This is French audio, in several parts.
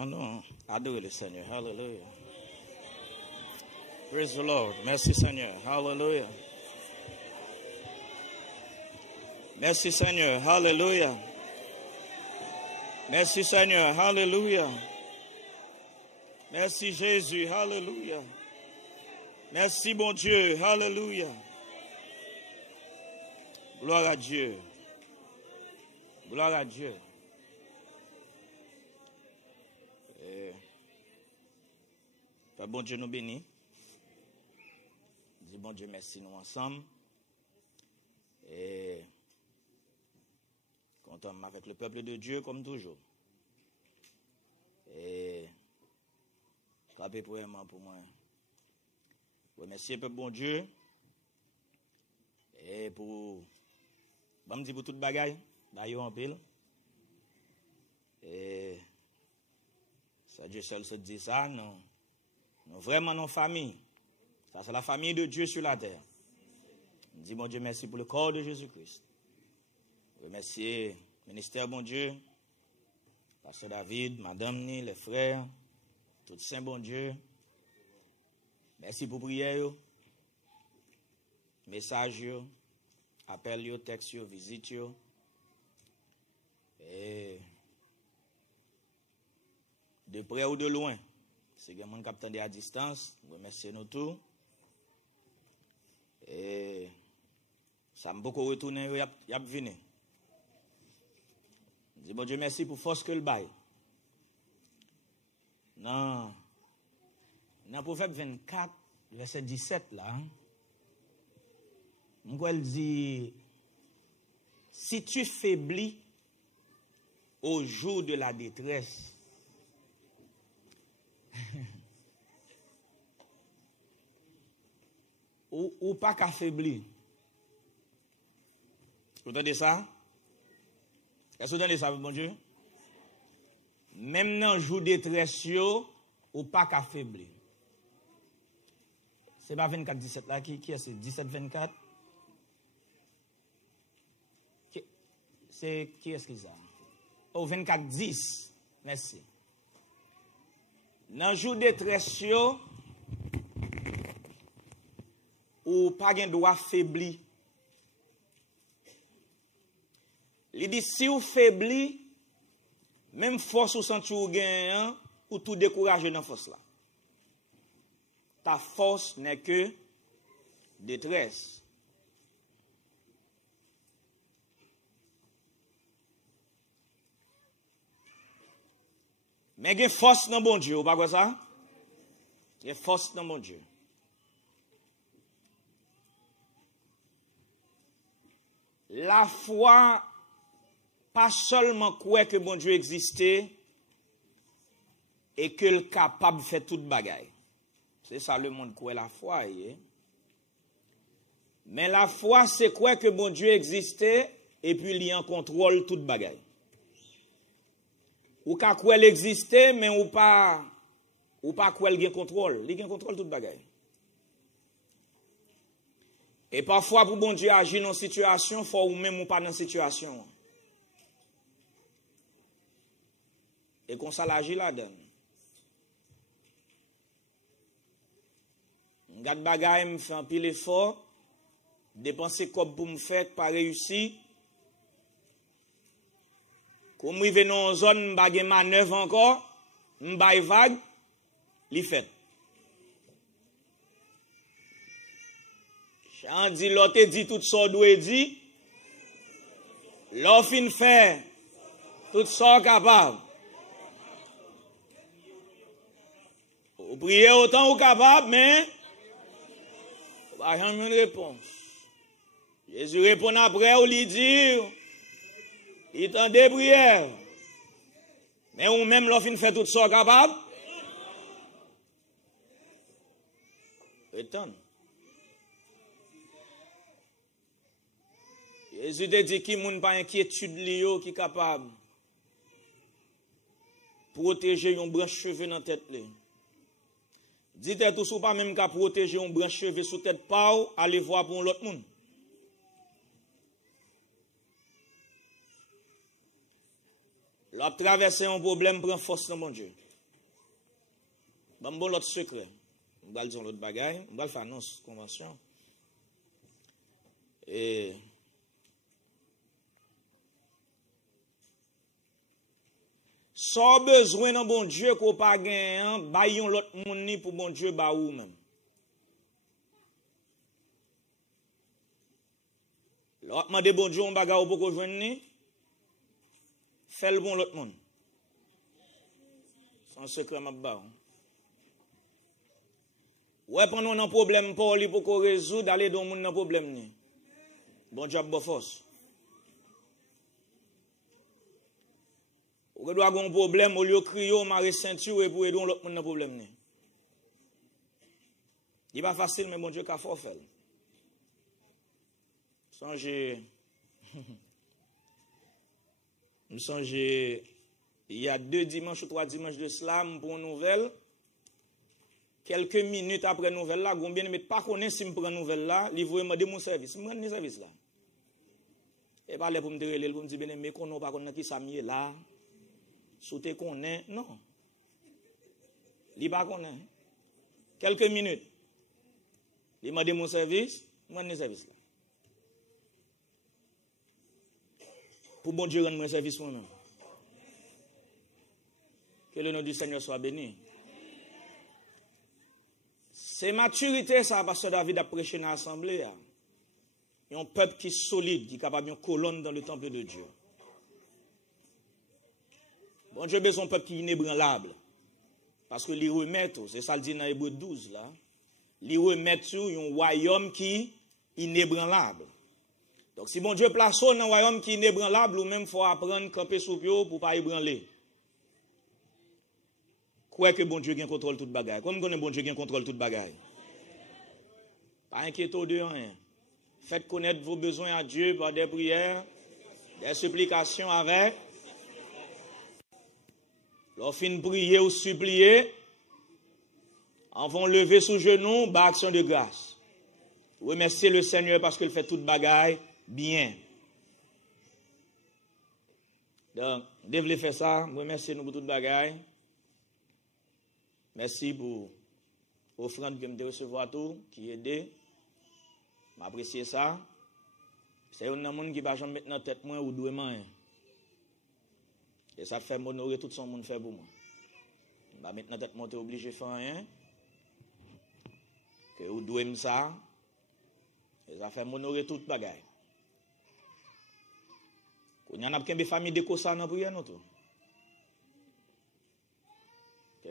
Oh non, adorez le Seigneur. Hallelujah. Praise the Lord. Merci Seigneur. Hallelujah. Merci Seigneur. Hallelujah. Merci Seigneur. Hallelujah. Merci Jésus. Hallelujah. Merci bon Dieu. Hallelujah. Gloire à Dieu. Gloire à Dieu. Bon Dieu nous bénit. Dis bon Dieu merci nous ensemble. Et content avec le peuple de Dieu comme toujours. Et clapez premièrement pour moi. Remercier le peuple bon Dieu. Et pour me dire pour toute bagaille, d'ailleurs en pile. Et ça Dieu seul se dit ça, non. Nous vraiment nos familles. Ça, c'est la famille de Dieu sur la terre. Je dis, mon Dieu, merci pour le corps de Jésus-Christ. Remercier le ministère, bon Dieu, Pasteur David, Madame Ni, les frères, tout saint, bon Dieu. Merci pour prière, message, appel, texte, visite. Et de près ou de loin. C'est que mon capitaine à distance, remercier nous tous. Et ça m'a beaucoup retourné, il a venu. Je dis, bon Dieu, merci pour force que le bail. Non. Dans Proverbe 24, verset 17, là, elle dit, si tu faiblis au jour de la détresse, ou pas qu'affaibli. Vous entendez ça? Est-ce que vous entendez ça, mon Dieu? Même dans le jour de détresse, ou pas qu'affaibli. C'est pas 24-17 là, qui est-ce? 17-24? C'est qui est-ce que ça? Oh, 24-10. Merci. Dans le jour de détresse, ou pas de droit faibli. Il dit, si vous faibli, même force ou senti ou gain, ou tout décourager dans force là. Ta force n'est que détresse. Mais il y a force dans bon Dieu, vous ne pas ça? Il y a force dans bon Dieu. La foi, pas seulement croire que bon Dieu existait et que le capable de faire toute bagaille. C'est ça le monde croit la foi. Mais la foi, c'est croire que bon Dieu existait et puis il y a en contrôle toute bagaille. Ou ka croire existait mais ou pas croire il y a contrôle, il y a contrôle toute bagaille. Et parfois, pour bon Dieu agir dans une situation, il faut ou même ou pas dans une situation. Et qu'on s'agit là-dedans. M'gade bagay, me fait un pile effort, dépenser comme pour me faire, pas réussi. Comme je vais dans une zone, m'bagay manœuvre encore, m'bay vague, li fait. Jean dit, l'autre dit tout ça doit dit. L'offre fin fait tout ça capable. Vous priez autant ou capable, mais pas jamais une réponse. Jésus répond après ou lui dit, il t'en des prières. Mais ou même l'offre fin fait tout ça capable. Étonne. Jésus te dit qu'il n'y a pas inquiétude qui est capable de protéger un branche cheveux dans la tête. Dites tout ça pas même qu'à protéger un branche cheveux sur la tête, pas aller voir pour l'autre monde. L'op traverser un problème prend force dans mon Dieu. Bon, l'autre secret. On va dire l'autre bagaille. On va le faire annonce, convention. Et sans besoin d'un bon Dieu qu'on pas gagné, baillons l'autre monde pour bon Dieu ba ou même. L'autre monde bon Dieu on bagarre pour qu'on joindre ni. Fait le bon l'autre monde. Sans secret m'a ba. Ouais pendant un problème pour lui pour qu'on résoudre d'aller dans monde un problème ni. Bon Dieu a bonne force. Ou doit avoir un problème, au lieu de crier, on m'a ceinture et pour aider l'autre monde dans problème. Il n'est pas facile, mais bon Dieu, qu'a fort fait. Songez, il y a 2 dimanches ou 3 dimanches de slam pour une nouvelle. Quelques minutes après nouvelle là, combien de pas connaître si je prends nouvelle là, il veut me demander mon service. Je prends mon service là. Et pas là pour me dire, pour me dire, mais qu'on n'a pas connaître qui ça mieux là. Souté qu'on est, non. Il pas qu'on est. Quelques minutes. Il m'a dit mon service, moi mon service là. Pour bon Dieu rendre mon service moi-même. Que le nom du Seigneur soit béni. C'est maturité ça, pasteur David a prêché dans l'assemblée. Il y a un peuple qui est solide, qui est capable de une colonne dans le temple de Dieu. Bon Dieu besoin d'un peuple qui est inébranlable. Parce que les remet, c'est ça le dit dans Hébreu 12 là. Les remet un royaume qui est inébranlable. Donc si bon Dieu place dans un royaume qui est inébranlable, ou même faut apprendre à camper sous pied pour pas ébranler. Quoi que bon Dieu qui contrôle toute bagaille. Comme connaît bon Dieu qui contrôle toute bagaille. Pas inquiétez de rien. Faites connaître vos besoins à Dieu par des prières, des supplications avec. Lorsqu'on fin prier ou supplier, on va lever sous genoux, bas action de grâce. Remerciez le Seigneur parce qu'il fait toute bagaille bien. Donc, devez faire ça. Remerciez nous pour toute bagaille. Merci pour l'offrande que je recevoir tout, qui aide. M'apprécier ça. C'est un monde qui va jamais mettre dans tête moi ou douément. Et ça fait m'honorer tout son monde fait pour moi. Je vais mettre dans tête moi, t'es obligé de faire rien. Que vous douez ça. Et ça fait m'honorer toute bagaille. Quand y en a des familles de Kosa dans prière nous tout.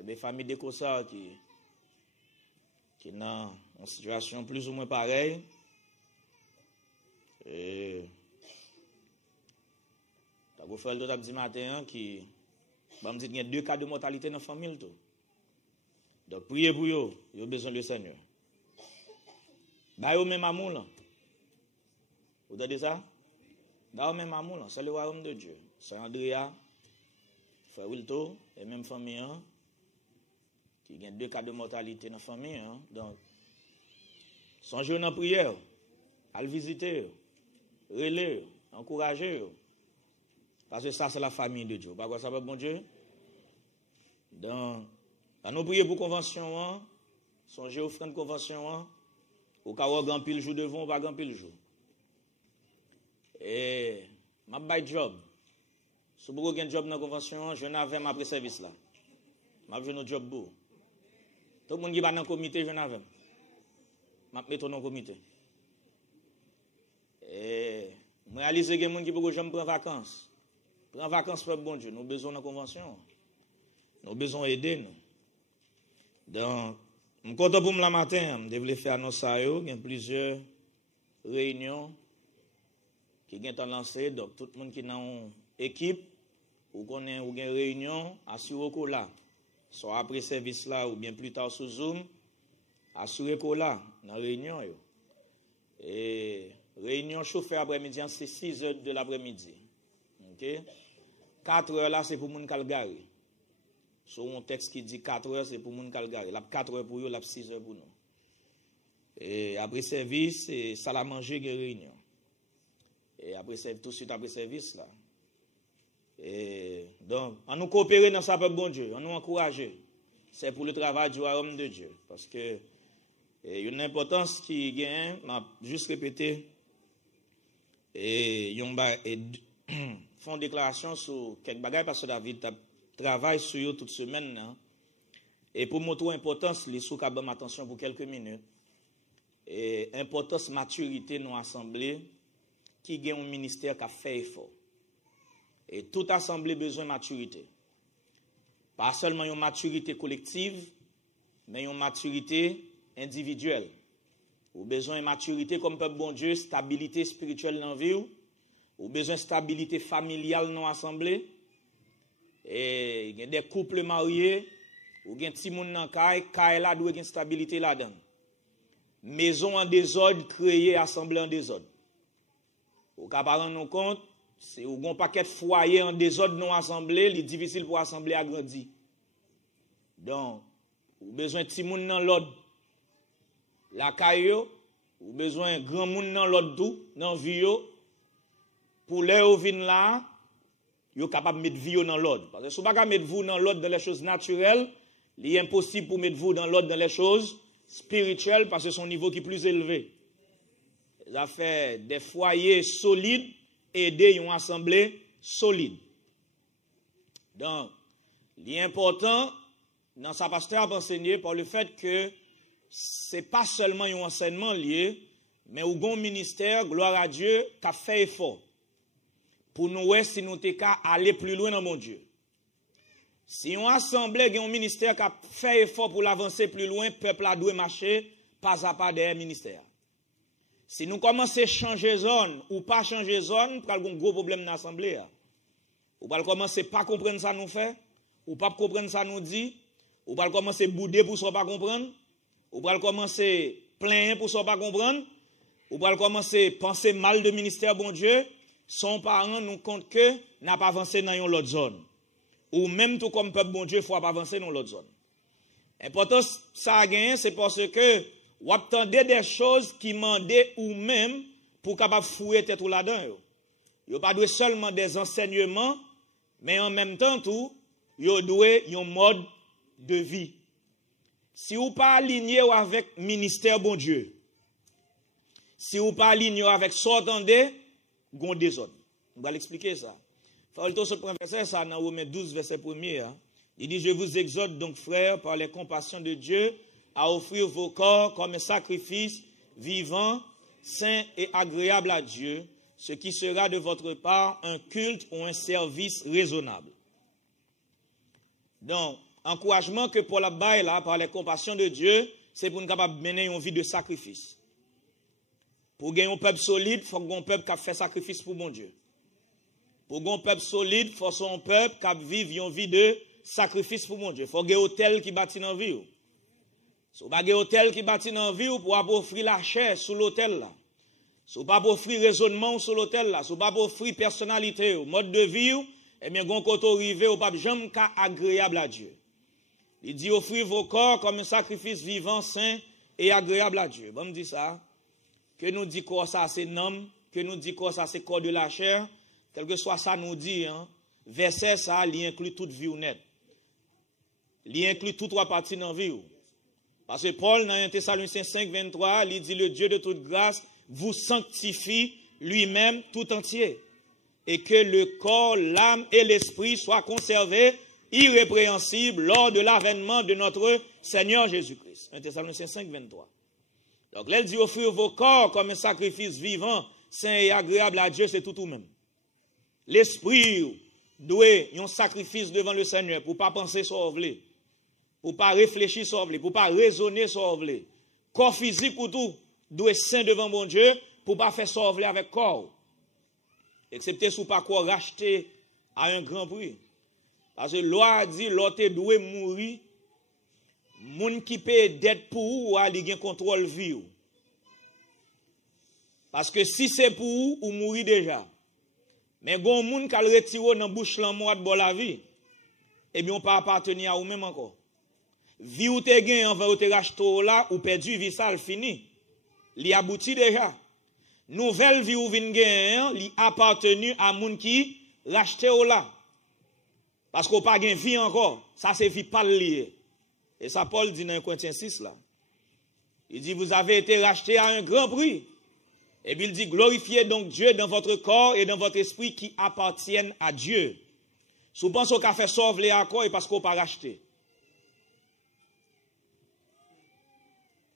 Des familles de Kosa qui dans une situation plus ou moins pareille. Et vous faites le dit matin qui va me dire qu'il y a 2 cas de mortalité dans la famille. Tout. Donc priez pour eux, ils ont besoin du Seigneur. Bah eux même amour là. Vous entendez ça? Bah eux même amour là, c'est le royaume de Dieu. C'est Andrea, frère Wilto et même famille qui a 2 cas de mortalité dans la famille. Donc songez dans la prière, allez visiter, relais, encourager. Parce que ça, c'est la famille de Dieu. Pas quoi ça va, bon Dieu? Donc, quand nous prions pour convention, songez aux frères de convention, au cas où grand pile jour devant, pas grand pile jour. Et, ma bail job. Si vous avez un job dans la convention, je n'avais ma pré-service là. Ma besoin de job beau. Tout le monde qui va dans le comité, je n'avais. Ma mets dans le comité. Et, je réalise que les gens qui peuvent jamais prendre vacances. Prendre vacances pour bon Dieu, nous avons besoin de la convention. Nous avons besoin d'aider nous. Donc, je suis content pour le matin, je devais faire annonce ça, il y a plusieurs réunions qui sont lancées. Donc, tout le monde qui est dans une équipe, ou qu'on a une réunion, assurez qu'on là. Soit après service là, ou bien plus tard sur Zoom, assurez qu'on là, dans la réunion. Et réunion chauffeur après-midi, c'est 6 heures de l'après-midi. Okay? 4 heures là, c'est pour moun Calgary. Sur un texte qui dit 4 heures, c'est pour moun Calgary. Là, 4 heures pour eux, là, 6 heures pour nous. Et après service, c'est salle à manger, une réunion. Et après service, tout de suite après service, là. Et donc, on nous coopérer dans ça, peuple bon Dieu. On nous encourager. c'est pour le travail du royaume de Dieu. Parce que il y a une importance qui gagne, m'a juste répété, et ils font déclaration sur quelques bagages parce que David travaille sur eux toute semaine. Hein? Et pour montrer l'importance, les sous cabam attention pour quelques minutes. Et importance maturité dans l'assemblée qui gagne un ministère qui a fait effort. Et toute assemblée a besoin de maturité. Pas seulement une maturité collective, mais une maturité individuelle. Ou besoin de maturité comme peuple bon Dieu, stabilité spirituelle dans la vie, ou besoin de stabilité familiale dans l'assemblée. Et il y a des couples mariés, ou il y a des petits gens dans la caille là, doit y avoir une stabilité là-dedans. Maison en désordre, créée, assemblée en désordre. Ou qu'à pas rendre compte, c'est ou un paquet de foyers en désordre non assemblée, il est difficile pour l'assemblée à grandir. Donc, ou besoin de petits gens dans l'ordre. La caille, ou besoin de grand monde dans l'autre tout, dans la vie, pour les vin là, vous êtes capable de mettre vie dans l'ordre. Parce que si vous ne pouvez pas mettre vous dans l'ordre dans les choses naturelles, il est impossible pour mettre vous dans l'ordre dans les choses spirituelles parce que son niveau qui est plus élevé. Ça fait des foyers solides aider une assemblée solide. Donc, l'important dans sa pasteur a enseigné par le fait que c'est pas seulement un enseignement lié, mais un bon ministère, gloire à Dieu, qui a fait effort. Pour nous, si nous sommes aller plus loin dans mon Dieu. Si on assemblée, un ministère qui a fait effort pour l'avancer plus loin, le peuple a dû marcher pas à pas derrière le ministère. Si nous commençons à changer zone ou pas changer zone, nous avons un gros problème dans l'assemblée. Ou pas commencer à pas comprendre ça nous fait, ou pas comprendre ça nous dit, ou pas commencer à bouder pour ne pas comprendre. Ou pas commencer plaindre pour ne pas comprendre. Ou pas commencer penser mal de ministère bon Dieu. Son parent nous compte que n'a pas avancé dans une autre zone. Ou même tout comme peuple bon Dieu, il faut pas avancer dans l'autre zone. Important ça a gagné, c'est parce que vous attendez des choses qui demandent ou même pour capable fouiller tête ou là-dedans. Vous pas doué seulement des enseignements, mais en même temps tout, vous doué un mode de vie. Si vous pas aligné avec ministère bon Dieu, si vous pas aligné avec s'entendez, gon désordre. On va l'expliquer ça. Faut le premier verset ça dans Romains 12 verset 1er. Hein. Il dit je vous exhorte donc frères par les compassions de Dieu à offrir vos corps comme un sacrifice vivant, saint et agréable à Dieu, ce qui sera de votre part un culte ou un service raisonnable. Donc encouragement que Paul a baillé là par les compassions de Dieu, c'est pour nous capable mener une vie de sacrifice. Pour gagner un peuple solide, il faut un peuple qui a fait sacrifice pour mon Dieu. Pour gagner un peuple solide, il faut un peuple qui a vécu une vie de sacrifice pour mon Dieu. Il faut gagner un hôtel qui bâtit dans la vie. Si vous n'avez pas un hôtel qui bâtit dans la vie, vous pouvez pas offrir la chair sur l'hôtel là. Si vous ne pouvez pas offrir raisonnement sur l'hôtel là, si vous ne pouvez pas offrir personnalité, mode de vie, eh bien, quand vous arrivez, vous ne pouvez jamais être agréable à Dieu. Il dit offrir vos corps comme un sacrifice vivant, saint et agréable à Dieu. Bon, me dit ça. Que nous dit quoi ça c'est nom, que nous dit quoi ça c'est corps de la chair, quel que soit ça nous dit, hein, verset ça, il inclut toute vie honnête. Il inclut toutes trois parties dans la vie. Parce que Paul, dans 1 Thessaloniciens 5, 23, il dit le Dieu de toute grâce vous sanctifie lui-même tout entier. Et que le corps, l'âme et l'esprit soient conservés irrépréhensibles lors de l'avènement de notre Seigneur Jésus-Christ. 1 Thessaloniciens 5, 23. Donc, là, il dit offrir vos corps comme un sacrifice vivant, saint et agréable à Dieu, c'est tout ou même. L'esprit doit un sacrifice devant le Seigneur pour ne pas penser sur vous, pour ne pas réfléchir sur vous, pour ne pas raisonner sur vous. Corps physique ou tout, doit être saint devant mon Dieu pour ne pas faire sur vous avec corps. Excepté si vous pas quoi racheter à un grand prix. Parce que la loi dit, l'autre doit mourir. Moun qui paye dette pour vous, il y a un contrôle vie. Parce que si c'est pour vous, vous mourrez déjà. Mais gon moun qui a retiré dans bouche l'amour de la vie, eh bien on pas appartenir à vous même encore. Vie ou te gain envers ou te racheter là ou perdu vie ça fini. Li abouti déjà. Nouvelle vie ou vinn gain, li appartenu à moun qui racheté là. Parce qu'on pas gain vie encore, ça c'est vie pas lié. Et ça, Paul dit dans 1 Corinthiens 6, là. Il dit, vous avez été rachetés à un grand prix. Et puis il dit, glorifiez donc Dieu dans votre corps et dans votre esprit qui appartiennent à Dieu. Si vous pensez qu'on fait sauver les accords, et parce qu'on n'a pas racheté.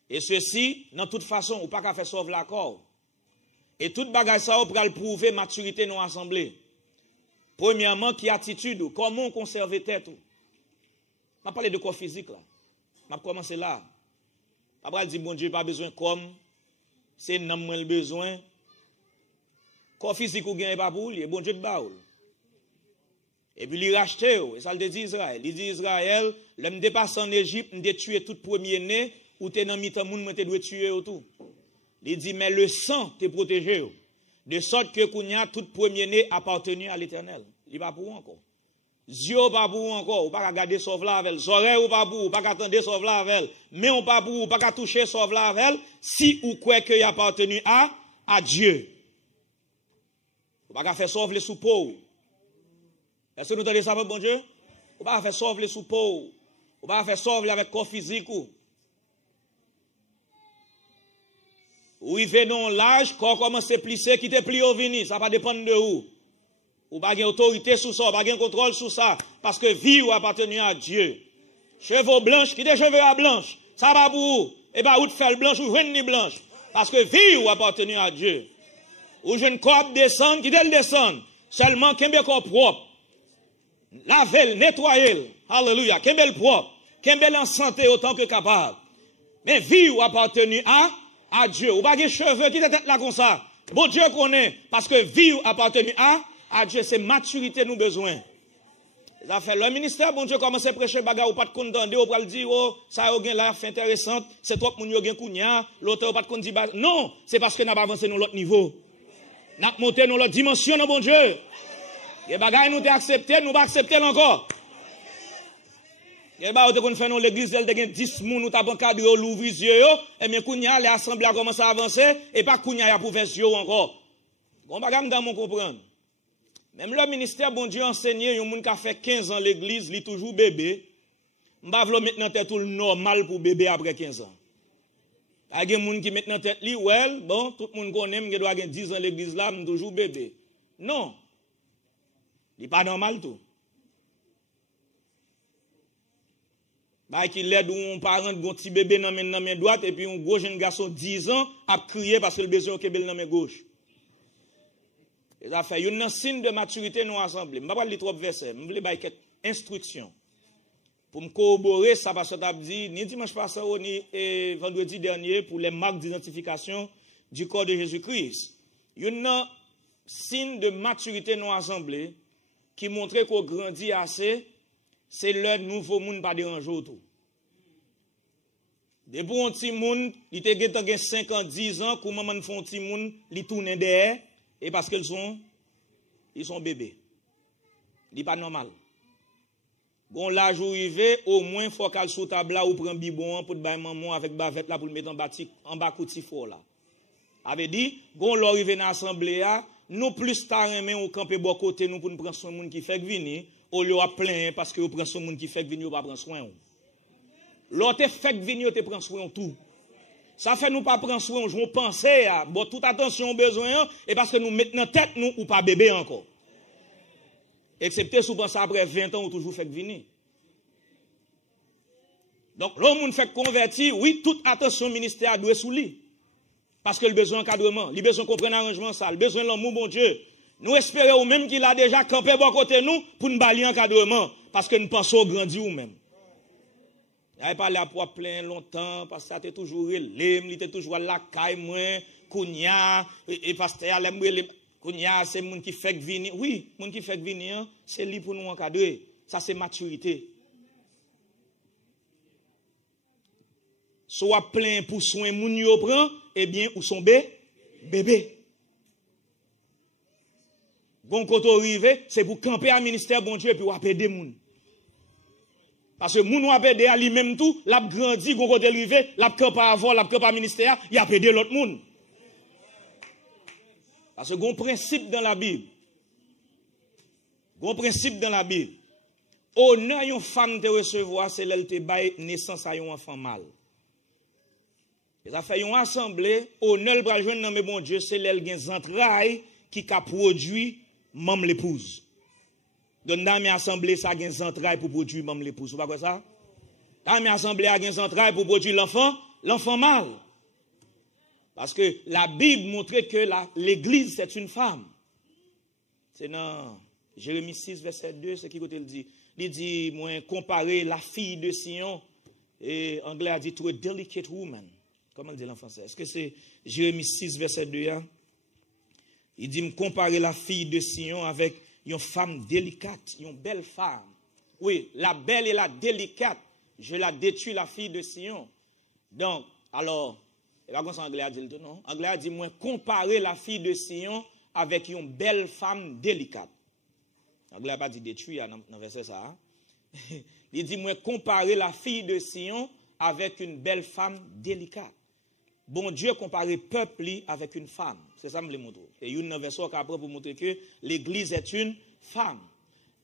Et ceci, dans toute façon, on n'a pas qu'à faire sauver l'accord. Et toute bagage ça, on peut le prouver maturité non assemblée. Premièrement, qui attitude, comment on conserve tête. On va parler de corps physique là. On va commencer là. Après, il dit, bon Dieu, pas besoin comme, c'est non moins le besoin. Corps physique ou gagne pas pour lui, bon Dieu de baoul. Et puis il rachète, et ça le dit Israël. Il dit Israël, l'homme dépasse en Égypte, il a tué tout premier-né, ou t'es dans mi-temps moun, mais t'es doit tuer tout. Il dit, mais le sang t'est protégé. De sorte que Kounia, tout premier-né appartenu à l'Éternel. Il va pour encore. Yeux pas pour encore, ou pas regarder sauve la avec. Oreilles ou pas pour, ou pas attendre sauve la avec. Mais on pas pour, ou pas toucher sauve la avec. Si ou quoi que y appartenu à Dieu. Ou pas faire sauve les sous peau. Est-ce que nous entendez ça, bon Dieu? Ou pas faire sauve les sous peau. Ou pas faire sauve avec corps physique ou. Ou il fait non l'âge, quand commence à plisser, qui te plie au vini, ça va dépendre de où. Ou pas de autorité sur ça, ou pas de contrôle sur ça, parce que vie ou appartenu à Dieu. Cheveux blanches, qui te cheveux à blanche, ça va pour où? Et bien, ou te faire blanche, ou jeune ni blanche, parce que vie ou appartenu à Dieu. Ou jeune corps descend, qui te le descend, seulement qu'un bien corps propre. Laver, nettoyer, alléluia, qu'un bel propre, qu'un bel en santé autant que capable. Mais vie ou appartenu à Dieu. Ou pas de cheveux qui étaient là comme ça. Bon Dieu connaît. Parce que vie appartenu à Dieu, c'est maturité nous besoin. Ça fait le ministère, bon Dieu commence à prêcher bagarre ou pas de compte d'andé, ou pas le dire, oh, ça a une life intéressante, c'est toi qui avez un kounya, l'autre ou pas de compte dit, non, c'est parce que nous avons avancé dans l'autre niveau. Nous avons monté dans l'autre dimension, bon Dieu. Et bagarre nous avons accepté, nous pas accepter encore. Et bah, on fait dans l'église, elle a 10 moun, ou t'as encadré, ou l'ouvre les yeux, et bien, kounya, les assemblées a commencé à avancer, et pas kounya, pour faire yeux encore. Bon, bagage, nous avons comprendre. Même le ministère, bon Dieu, enseigné, yon moun qui a fait 15 ans l'église, il est toujours bébé. M'ba vlo maintenant tête tout normal pour bébé après 15 ans. Il y a des gens qui mettent dans tête li, well, bon, tout le monde connaît, m'ge doit 10 ans l'église là, m'm toujours bébé. Non. Il pas normal tout. Bah, qui l'aide ou un parent un petit bébé dans main droite et puis un gros jeune garçon 10 ans a crié parce que le besoin kebel dans main gauche. Et ça fait une signe de maturité nous assemblés. Je ne vais pas lire trop versets, je vais vous quelques instructions. Pour me corroborer ça parce que tu as dit ni dimanche passé ni vendredi dernier pour les marques d'identification du corps de Jésus-Christ. Une signe de maturité nous assemblés qui montre qu'on grandit assez. C'est le nouveau monde pas déranger tout. Depuis un petit monde, il était 5 ans, 10 ans, comment man font un petit monde, il tourne derrière, et parce qu'ils sont bébés. Il pas normal. Bon, l'âge où arrivé, au moins, il faut qu'elle sous table là, ou prend bibon pour te bailler maman avec bavette là, pour le mettre en bas kouti fort là. Avait dit, bon, l'arrivée dans l'assemblée, nous plus tard, on campe bon côté, nous pour nous prendre soin de monde qui fait venir. Ou l'on a plein parce que vous prenez soin de monde qui fait venir, ou pas prendre soin. L'autre fait venir, vous prenez soin de tout. Ça fait nous pas prendre soin, je pense à bon toute attention besoin et parce que nous mettons en tête nous ou pas bébé encore. Excepté si vous pensez après 20 ans ou toujours fait venir. Donc l'homme monde fait convertir, oui, toute attention ministère doit sous lui. Parce que le besoin d'encadrement, le besoin qu'on prenne arrangement ça, le besoin de l'amour bon Dieu. Nous espérons même qu'il a déjà campé bon côté nous pour nous balayer encadrement. Parce que nous pensons au grandir ou même. Il n'a pas parlé à pour plein longtemps, parce que ça était toujours relève, il était toujours à la caille, moins, kounya, et pasteur, kounya, c'est le monde qui fait venir. Oui, le monde qui fait venir, c'est lui pour nous encadrer. Ça, c'est maturité. Soit plein pour soin, moun yo prend, eh bien, ou son bébé. Bon, quand on arrive, c'est pour camper à ministère, bon Dieu, et puis on aider moun. Parce que moun ou aider à lui-même tout, l'a grandi, quand on arrive, l'a camper avant, l'a camper à ministère, il a aider l'autre moun. Parce que bon principe dans la Bible. Bon principe dans la Bible. honneur une femme te recevoir, c'est l'elle te baille naissance à un enfant mâle. Et ça fait une assemblée, honneur le bral joindre dans mes bon Dieu, c'est l'elle gen entrailles qui a produit même l'épouse. Donc dans mes assemblées, ça gen entrailles pour produire même l'épouse. Vous pas quoi ça? Dans mes assemblées, ça gen entrailles pour produire l'enfant mâle. Parce que la Bible montre que l'église c'est une femme. C'est dans Jérémie 6, verset 2, c'est qui côté il dit? Il dit, moi, comparer la fille de Sion, et anglais a dit, to a delicate woman. Comment dit en français? Est-ce que c'est Jérémie 6, verset 2? Hein? Il dit, me comparer la fille de Sion avec une femme délicate, une belle femme. Oui, la belle et la délicate, je la détruis, la fille de Sion. Donc, alors, et pas comme ça anglais a dit, non? Anglais a dit, moi, comparer la fille de Sion avec une belle femme délicate. Anglais n'a pas dit détruire dans le verset ça. Hein? Il dit, moi, comparer la fille de Sion avec une belle femme délicate. Bon Dieu comparer peuple avec une femme. C'est ça que je veux montrer. Et il y a un verset après pour montrer que l'église est une femme.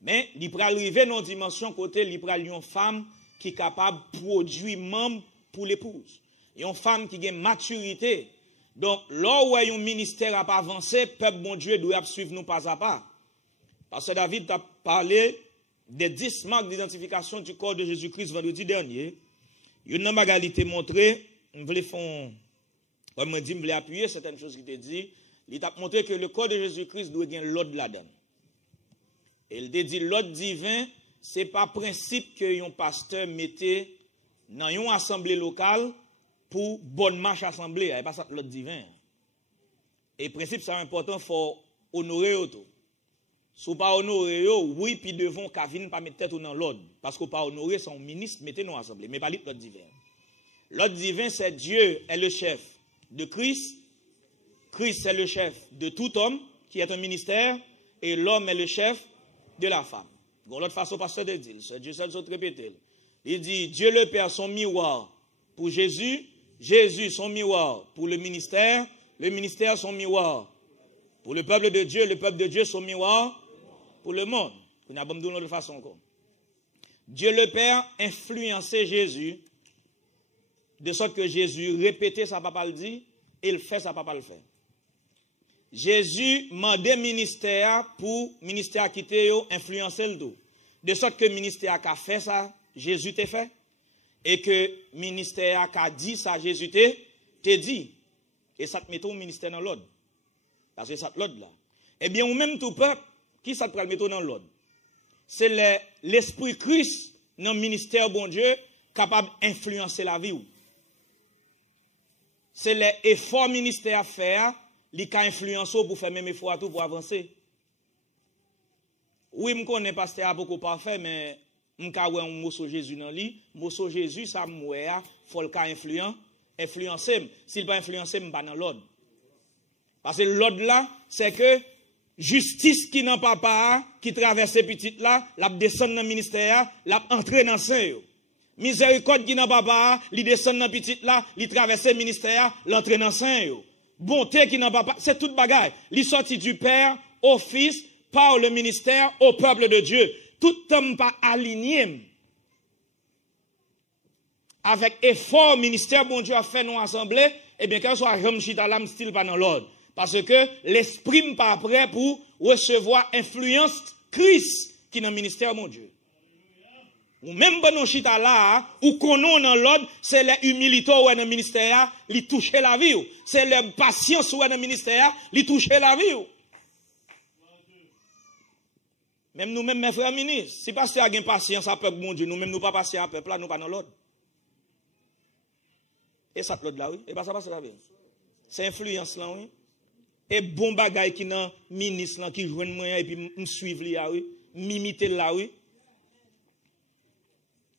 Mais il peut arriver dans une dimension côté, il peut arriver une femme qui est capable de produire membre pour l'épouse. Une femme qui a une maturité. Donc, là où un ministère n'a pas avancé, peuple bon Dieu doit suivre nous pas à pas. Parce que David a parlé des 10 marques d'identification du corps de Jésus-Christ vendredi dernier. Il y a une magalité montrée, on voulait faire, comme je dis, on voulait appuyer certaines choses qui te dit. Il a montré que le corps de Jésus-Christ doit gagner l'ordre là-dedans. Et il a dit l'ordre divin, ce n'est pas principe que un pasteur mettait dans une assemblée locale pour bonne marche assemblée. Il n'y a pas ça l'ordre divin. Et le principe, c'est important, il faut honorer auto. Si vous ne pas honorer, oui, puis devant Kavin pas mettre tête dans l'ordre. Parce que pas honorer son ministre, mettez nous assemblée. Mais pas l'ordre divin. L'ordre divin, c'est Dieu est le chef de Christ. Christ est le chef de tout homme qui est un ministère. Et l'homme est le chef de la femme. Bon, l'autre façon, pasteur de dire, c'est Dieu seul se répéter. Il dit, Dieu le Père, son miroir pour Jésus. Jésus, son miroir pour le ministère son miroir pour le peuple de Dieu, son miroir pour le monde. On a besoin de façon encore. Dieu le Père influençait Jésus, de sorte que Jésus répétait sa papa le dit, et il fait sa papa le fait. Jésus mandait ministère pour ministère quitter influencer le tout. De sorte que ministère a fait ça, Jésus t'a fait. Et que ministère a dit ça, Jésus t'a dit. Et ça te met au ministère dans l'ordre. Parce que ça te l'ordre là. Eh bien, ou même tout peuple, qui ça te prend le mettre dans l'ordre? C'est l'esprit Christ dans le ministère, bon Dieu, capable d'influencer la vie. C'est l'effort ministère à faire, qui a influencé pour faire même effort tout pour avancer. Oui, je connais pasteur beaucoup parfait, mais je connais un mot sur Jésus dans lui. Mot sur Jésus, ça me faut le cas influencer. S'il pas influencer, je ne pas dans l'ordre. Parce que l'ordre là, c'est que justice qui n'a pas part, qui traverse ces petites là, la descend dans le ministère, la entre dans le sein. Miséricorde qui n'a pas part, li descend dans le petit là, li traverse le ministère, l'entre dans le sein. Bonté qui n'a pas part, c'est toute bagaille. Li sorti du Père au Fils, par le ministère au peuple de Dieu. Tout homme pas aligné avec effort ministère bon Dieu a fait nous assemblée, et bien quand soit homme chita l'âme style pas dans l'ordre. Parce que l'esprit n'est pas prêt pour recevoir influence Christ qui est dans le ministère, mon Dieu. Ou même bon chita là, ou qu'on dans l'ordre, c'est l'humilité ou dans le ministère, li toucher la vie. C'est la patience ou dans le ministère, li toucher la vie. Même nous-mêmes, mes frères ministres, si pasteur a une patience à peuple, mon Dieu, nous-mêmes, nous pas passer à peuple là, nous pas dans l'ordre. Et ça, l'ordre là, oui. Et pas ça passe la vie. C'est influence là, oui. Et bon bagay qui nan ministre là qui joine moyen et puis me suivre là oui, m'imiter là oui.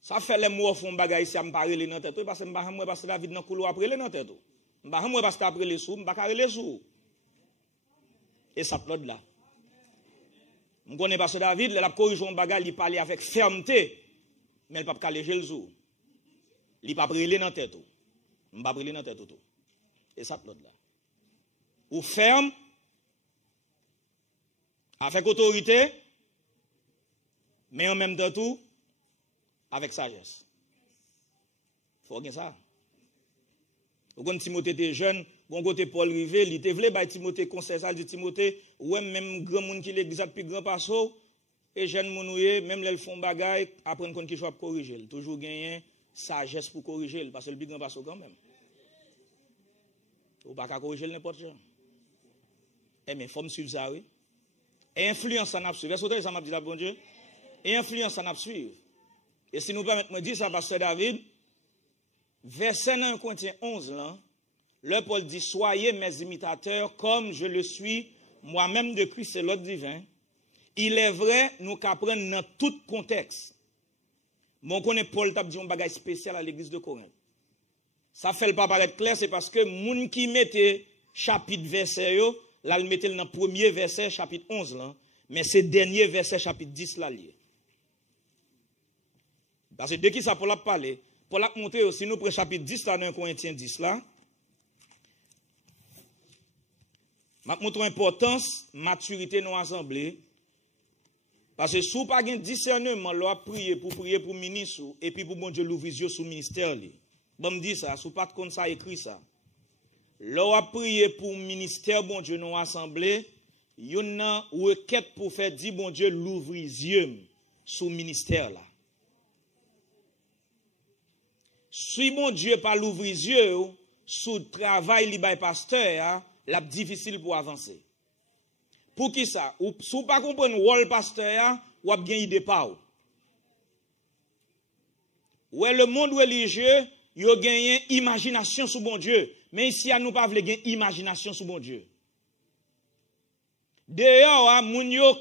Ça fait les mots font bagay si me parler dans tête parce que m'pa moi parce que David dans couloir après dans tête. M'pa moi parce qu'après les sous, m'pa carrer les sous. Et ça plode là. On connaît parce que David, il a corrigé un bagay, il parlait avec fermeté, mais il pas caler le sous. Il pas brûler dans tête. M'pa brûler dans tête tout. Et ça plode là. Ou ferme, avec autorité, mais en même temps tout, avec sagesse. Faut regarder ça. Quand Timothée était jeune, bon côté Paul Rivet, il était voulu Timothée conseil ça, dit Timothée, ouais même grand monde qui l'église depuis grand passeau et jeune monouye, même les font bagaille, apprendre qu'on qui soit corriger, toujours gagner sagesse pour corriger parce que le grand passeau quand même. Ou pas corriger n'importe qui. Eh mais faut me suivre ça oui. Et influence ça n'a suivre. Est-ce que ça m'a dit la bon Dieu? Et influence ça n'a suivre. Et si nous permettez me dire ça pasteur David, verset 1 Corinthiens 11 là, le Paul dit soyez mes imitateurs comme je le suis moi-même de Christ et l'autre divin. Il est vrai nous qu'apprendre dans tout contexte. Mon connaît Paul t'a dit un bagage spécial à l'église de Corinthe. Ça fait le pas paraître clair, c'est parce que moun qui mettait chapitre verset yo, là le mettait dans premier verset chapitre 11 là, mais c'est dernier verset chapitre 10 là lié. Parce que de qui ça Paul a parlé, Paul a montré aussi nous pour chapitre 10 là dans Corinthiens 10 là. M'a montré l'importance maturité dans l'assemblée. Parce que si vous n'avez pas de discernement, vous prier pour ministre et puis pour bon Dieu l'ouvrir les yeux sous le ministère. Bon me dit ça, si vous n'avez pas de ça écrit ça. Vous prier pour le ministère bon Dieu dans l'assemblée, il y a une requête pour faire dire bon Dieu l'ouvrir les yeux sous le ministère là. Si bon Dieu pas l'ouvrir les yeux sous le travail li bay pasteur, c'est difficile pour avancer. Pour qui ça? Ou si vous ne comprenez pas le rôle pasteur, ou bien idée pas. Ou le monde religieux, il a gagné imagination sur bon Dieu. Mais ici, nous pas voulu gagner imagination sur bon Dieu. D'ailleurs, moun yo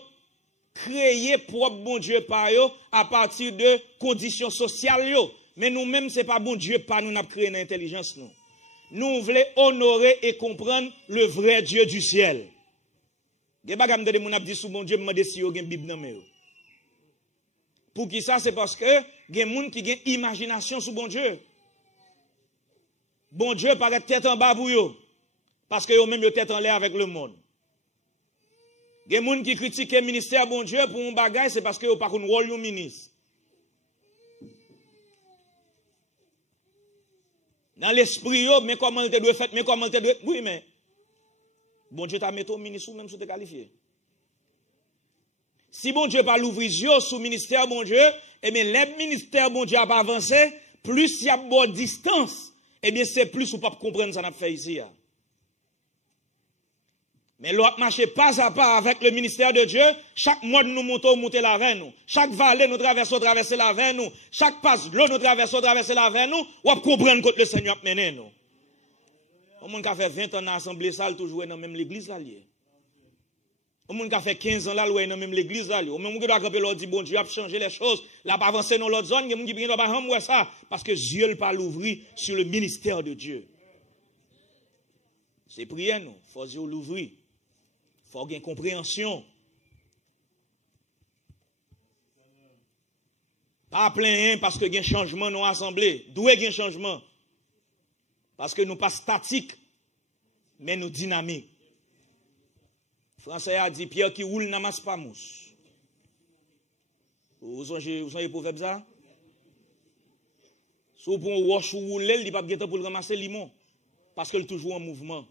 créé propre bon Dieu par yo à partir de conditions sociales yo. Mais nous-mêmes, ce n'est pas bon Dieu par nous n'a créé l'intelligence nous. Nous voulons honorer et comprendre le vrai Dieu du ciel. Ge bagam de moun ap di sou bon Dieu m'a si yo gen Bible nan men yo. Pour qui ça c'est parce que gen moun qui gen imagination sous bon Dieu. Bon Dieu paraît tête en bas pour yo parce que yo même yo tête en l'air avec le monde. Gen moun qui critique le ministère bon Dieu pour un bagage c'est parce que yo pas kon rôle yo ministre. Dans l'esprit yo mais comment il te doit faire mais comment il te doit oui mais bon Dieu t'a mis au ministre ou même si tu es qualifié. Si bon Dieu pas l'ouvrir yeux sous ministère bon Dieu, eh bien les ministères bon Dieu a pas avancé, plus il y a bonne distance, eh bien c'est plus ou pas comprendre ça n'a fait ici. Mais l'autre marché pas à pas avec le ministère de Dieu, chaque mois nous monter la veine nous, chaque vallée nous traverser la veine nous, chaque passe de l'eau nous traverser la veine nous, ou comprendre que le Seigneur a mené nous. On moun ka fait 20 ans dans l'assemblée ça toujours dans même l'église là lié. On moun ka fait 15 ans là dans même l'église là lié. On moun doit camper leur dit bon Dieu a changé les choses, là pas avancer dans l'autre zone, moun qui doit pas hamouer ça parce que Dieu pas l'ouvrir sur le ministère de Dieu. C'est prier nous, faut Dieu l'ouvrir. Faut avoir compréhension. Pas plein parce que il y a un changement dans l'assemblée, d'où il y a un changement. Parce que nous pas statiques, mais nous dynamiques. Français a dit Pierre qui roule n'amasse pas mousse. Vous songez le proverbe ça? Si vous prenez un roche ou rouler, il n'y a pas de temps pour ramasser le limon. Parce qu'il est toujours en mouvement.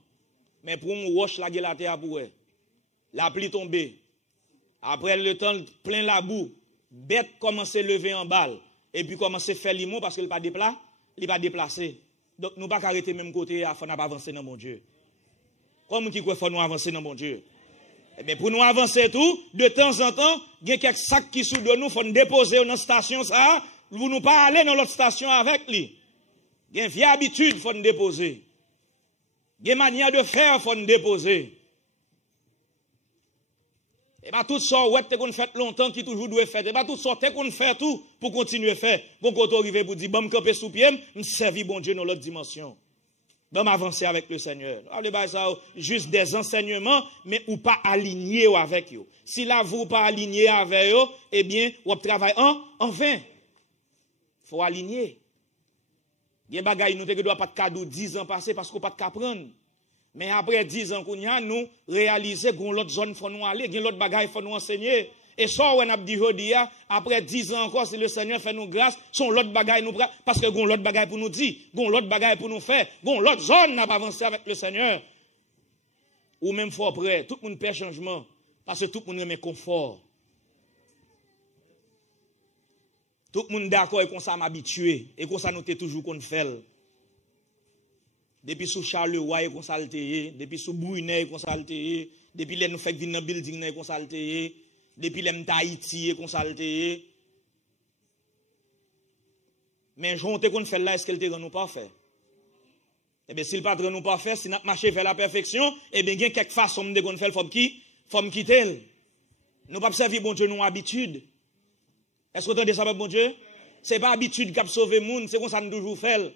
Mais pour un roche, la gueule à terre pour elle. La pluie tombe. Après le temps, plein la boue. Bête commence à lever en balle. Et puis commence à faire le limon parce qu'il n'est pas déplacé. Donc, nous ne pouvons pas arrêter même côté, il faut avancer dans mon Dieu. Comme qui faut nous avancer dans mon Dieu. Eh bien, pour nous avancer tout, de temps en temps, il y a quelques sacs qui sont de nous, il faut nous déposer dans la station, ça, vous ne pas aller dans l'autre station avec lui. Il y a une vieille habitude, il faut nous déposer. Il y a une manière de faire, il faut nous déposer. Et pas tout ça, ouais, qu'on fait longtemps, qui toujours doit faire. Et pas tout ça, qu'on fait tout pour continuer à faire. Bon, quand on arrive pour dire, bon, me camper sous pied, me servir bon Dieu dans l'autre dimension. Bon, m'avancer avec le Seigneur. Alors, ça, juste des enseignements, mais ou pas aligné avec eux. Si là, vous pas aligné avec eux, eh bien, vous travaillez en vain. Faut aligner. Il y a des bagages, nous ne doit pas de cadeau 10 ans passés parce qu'on pas de qu'apprendre. Mais après 10 ans qu'on y a, nous réaliser qu'on l'autre zone faut nous aller, qu'on l'autre bagaille faut nous enseigner. Et ça, on a dit aujourd'hui, après 10 ans encore, si le Seigneur fait nous grâce, son l'autre bagaille nous prend, parce que gon l'autre bagaille pour nous dire, gon l'autre bagaille pour nous faire, gon l'autre zone n'a pas avancé avec le Seigneur. Ou même fort près, tout le monde perd changement, parce que tout le monde remet confort. Tout le monde d'accord et qu'on ça m'habitué, et qu'on ça nous toujours qu'on fait. Depuis sous Charleroi et qu'on ça depuis sous Brunet et qu'on ça depuis les nous fait venir dans building et qu'on ça depuis les Tahiti et qu'on ça mais jonte qu'on fait là, est-ce qu'elle te rend nous parfait? Eh bien, si le patron nous parfait, si notre marché fait la perfection, eh bien, il y a quelques façons de qu'on fait, faut me quitter. Nous pas servir bon Dieu, nous habitude. Est-ce que vous entendez ça, bon Dieu? C'est pas habitude qui a sauvé le monde, c'est comme ça nous toujours fait.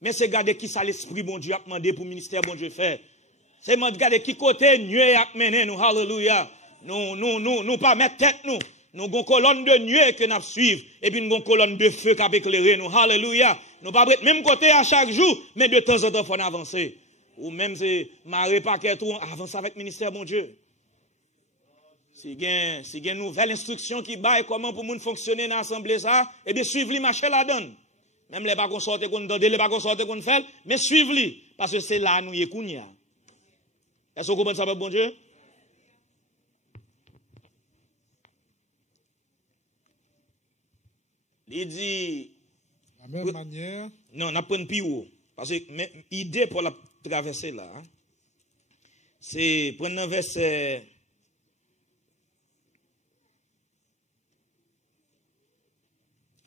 Mais c'est garder qui ça l'esprit bon Dieu a demandé pour le ministère bon Dieu faire. C'est garder qui côté nuée a mené nous, hallelujah. Nous pas mettre tête nous. Nous avons une colonne de nuée que nous suivons. Et puis nous avons une colonne de feu qui a éclairé nous. Alléluia. Nous ne pas être même côté à chaque jour, mais de temps en temps, il faut avancer. Ou même c'est marrer paquet tout, avancer avec le ministère, mon Dieu. Si il y a une nouvelle instruction qui baille comment pour nous fonctionner dans l'assemblée, ça, et bien suivre les marcher la donne. Même les pas qu'on sorte qu'on donne, les pas qu'on sorte qu'on fait, mais suivre les. Parce que c'est là nous y est. Est-ce que vous comprenez ça, bon Dieu? Il dit. La même manière. Non, on apprend plus haut. Parce que l'idée pour la traverser là, hein, c'est prendre un verset.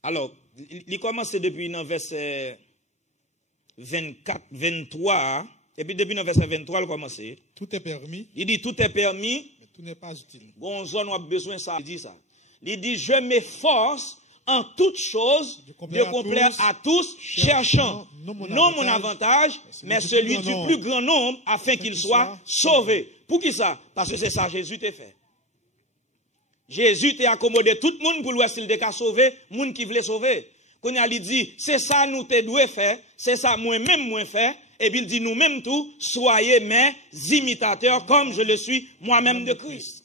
Alors, il commence depuis le verset 24, 23, et puis depuis le verset 23, il commence. Tout est permis. Il dit tout est permis. Mais tout n'est pas utile. Bon, on a besoin de ça. Il dit ça. Il dit je m'efforce en toutes choses de complaire à tous, cherchant non mon avantage, mais celui du plus grand nombre, afin qu'il soit sauvé. Pour qui ça? Parce que c'est ça Jésus t'a fait. Jésus t'a accommodé tout le monde pour lui s'il t'a sauvé, le monde qui voulait sauver. Quand il dit, c'est ça nous te doué faire, c'est ça moi-même moi faire, et puis il dit nous-mêmes tout, soyez mes imitateurs comme je le suis moi-même de Christ.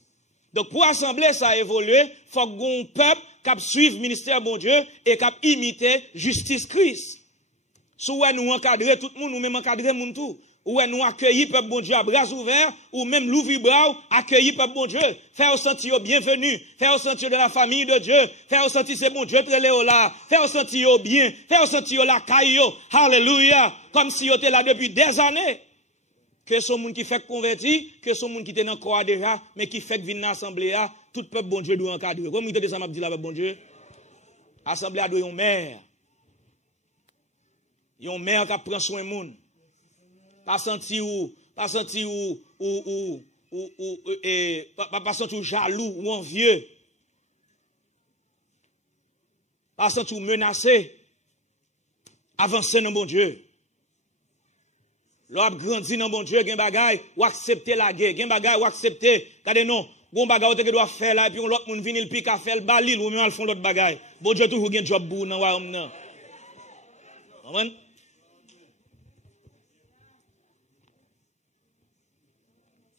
Donc pour assembler ça évoluer, faut qu'on peuple qui suive le ministère bon Dieu et qui imiter justice Christ. Soit nous encadrer tout le monde, nous même encadrer le monde tout. Ou nous accueillir peuple bon Dieu à bras ouverts, ou même l'ouvrir bras, accueillir peuple bon Dieu, faire sentir bienvenue, faire sentir de la famille de Dieu, faire sentir c'est bon Dieu très là, faire sentir bien, faire sentir la caillou, alléluia, comme si vous étiez là depuis des années. Que ce monde qui fait convertir, que ce monde qui était dans le corps déjà, mais qui fait venir dans l'assemblée, tout peuple bon Dieu doit encadrer. Comme il était ça m'a dit là, bon Dieu, l'assemblée doit une mère. Une mère qui prend soin de monde. Pas sentir pas sentir jaloux ou envieux. Pas sentir menacé. Avancer dans bon Dieu. L'homme grandit dans bon Dieu, gen bagay ou accepter la guerre, gen bagay ou accepter. Regardez non, gon bagay ou te doit faire là et puis l'autre monde vinn il pique à faire le balil ou même al font l'autre bagay. Bon Dieu toujours gen job pour nan wa homme nan. Amen.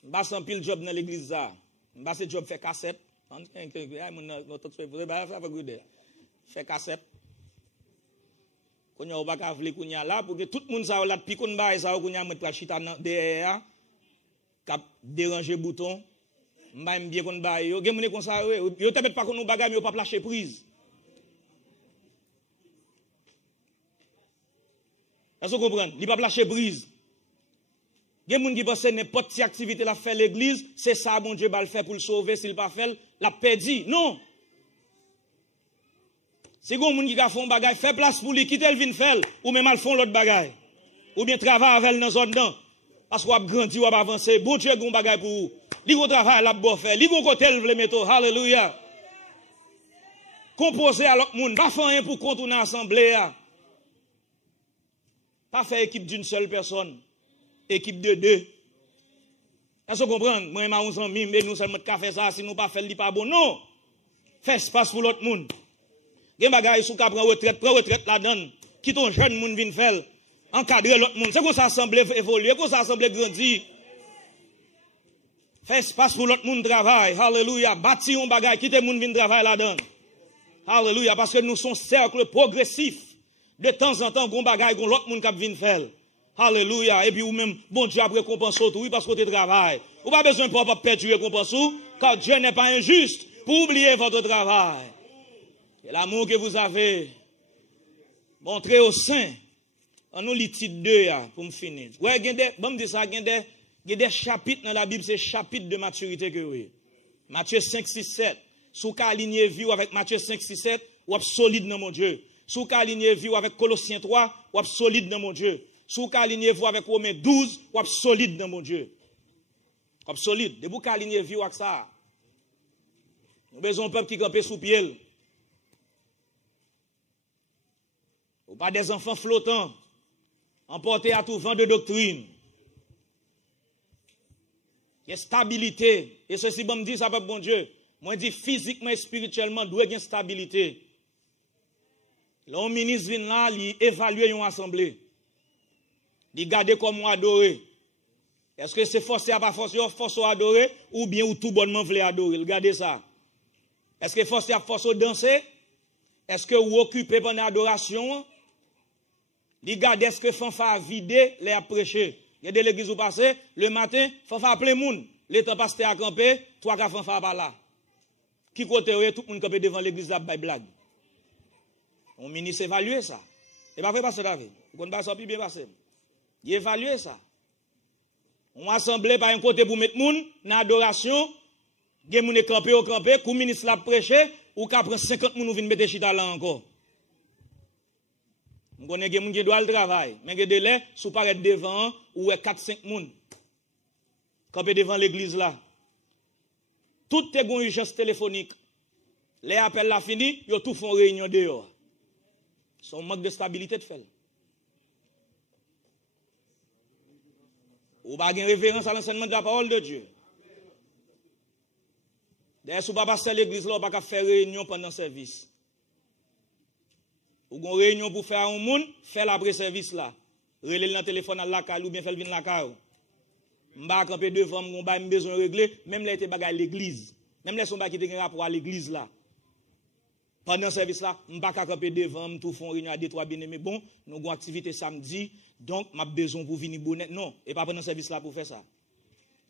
M'ba sans pile job dans l'église ça. M'ba c'est job fait cassette. Fait cassette. Qu'on y a pas vle qu'on y a là pour que tout le monde ça là puis qu'on ba ça qu'on y a mettre chita derrière cap déranger bouton m'ba bien qu'on ba yo gen moun comme ça yo te mettre pas qu'on nous bagage mais yo pas lâcher prise. Est-ce que vous comprenez? Il pas lâcher prise. Gen moun qui pense n'importe si activité la fait l'église, c'est ça bon Dieu va le faire pour le sauver, s'il pas fait la perdu. Non. Si vous avez des gens qui bagay, fait place pour lui, quitter le vin faire, ou même al font l'autre bagay. Ou bien travailler avec dans zone dedans. Parce qu'on a grandi, ou a avancé. Bon Dieu, gon bagay pour vous. Li go travail la bo faire. Li go côté le vle mettre. Hallelujah. Composer à l'autre monde. Pas faire rien pour contourner l'assemblée. Pas faire équipe d'une seule personne. Équipe de deux. Est-ce que vous comprenez? Moi, ma 11 ans, mais nous seulement café ça, si nous pas faire, li pas bon. Non. Fais espace pour l'autre monde. Gen bagay sou ka prend retraite là-dedans. Qui ton jeune moun vinn faire encadrer l'autre monde. C'est comme ça assemblée évoluer, comme ça assemblée grandir. Fais espace pour l'autre monde travail. Alléluia. Bâti un bagage, quitte monde vient travailler là-dedans. Alléluia. Parce que nous sommes cercle progressif. De temps en temps, gon bagage, gon l'autre monde qui vient faire. Alléluia. Et puis, ou même, bon Dieu a récompensé tout, oui, parce que tu travailles. Ou pas besoin de pas perdre récompense, car Dieu n'est pas injuste pour oublier votre travail. Et l'amour que vous avez montré au sein, en nous, les titres 2, pour me finir. Ouais, bon, me dire ça, il y a des chapitres dans la Bible, c'est chapitres de maturité que oui. Matthieu 5, 6, 7. Sous qu'à aligner vie avec Matthieu 5, 6, 7, ou solide dans mon Dieu. Sous qu'à aligner vie avec Colossiens 3, ou solide dans mon Dieu. Sous qu'à aligner vie avec Romains 12, ou solide dans mon Dieu. Ou solide. De vous qu'à aligner vie avec ça. Nous avons besoin d'un peuple qui campe sous pied. Ou pas des enfants flottants, emportés à tout vent de doctrine. Il y a stabilité. Et ceci, bon, me dit, ça peut bon Dieu. Moi, je dis physiquement et spirituellement, doit y avoir stabilité. Le ministre vient là, il évalue une assemblée. Il garde comment adorer. Est-ce que c'est forcé à pas forcé à adorer, ou bien ou tout bonnement voulez adorer? Regardez ça. Est-ce que forcé à forcer à danser? Est-ce que vous occupez pendant l'adoration? Regardez est-ce que fanfa a vidé, les a prêché. Il y a de l'église où passé, le matin, fanfa a plein monde. Les temps pasteur à camper, trois gars fanfa pas là. Qui côté tout le monde campé devant l'église là, blague. On ministre évalue ça. Et pas fait passer David. Vous connaissez ça bien passé. Il évalue ça. On assemblé par un côté pour mettre moun dans l'adoration, gen moun campé au campé, kou ministre l'a prêché, ou ka prend 50 moun ou vinn mettre chita là encore. On connaît gen moun qui doit le travail, mais gen délai sous paraître devant ou 4-5 moun. Campé devant l'église là. Tout te gon urgence téléphonique. Les appels là fini, yo tout font réunion dehors. C'est un manque de stabilité de fait. Ou pas une référence à l'enseignement de la parole de Dieu. D'ailleurs, si vous ne passez à l'église, là, vous ne pouvez pas faire réunion pendant le service. Ou une réunion pour faire un monde, faire l'après-service là. Relais dans le téléphone à la caille ou bien faire venir la caille. Je ne vais pas camper devant, je n'ai besoin de régler, même les gens à l'église. Même les gens qui ont un rapport à l'église là. Pendant le service là, je ne vais pas camper devant, je tout font réunion à 2-3 bien-aimés. Bon, nous avons une activité samedi. Donc, je n'ai besoin pour venir bonnet. Non, et pas pendant le service là pour faire ça.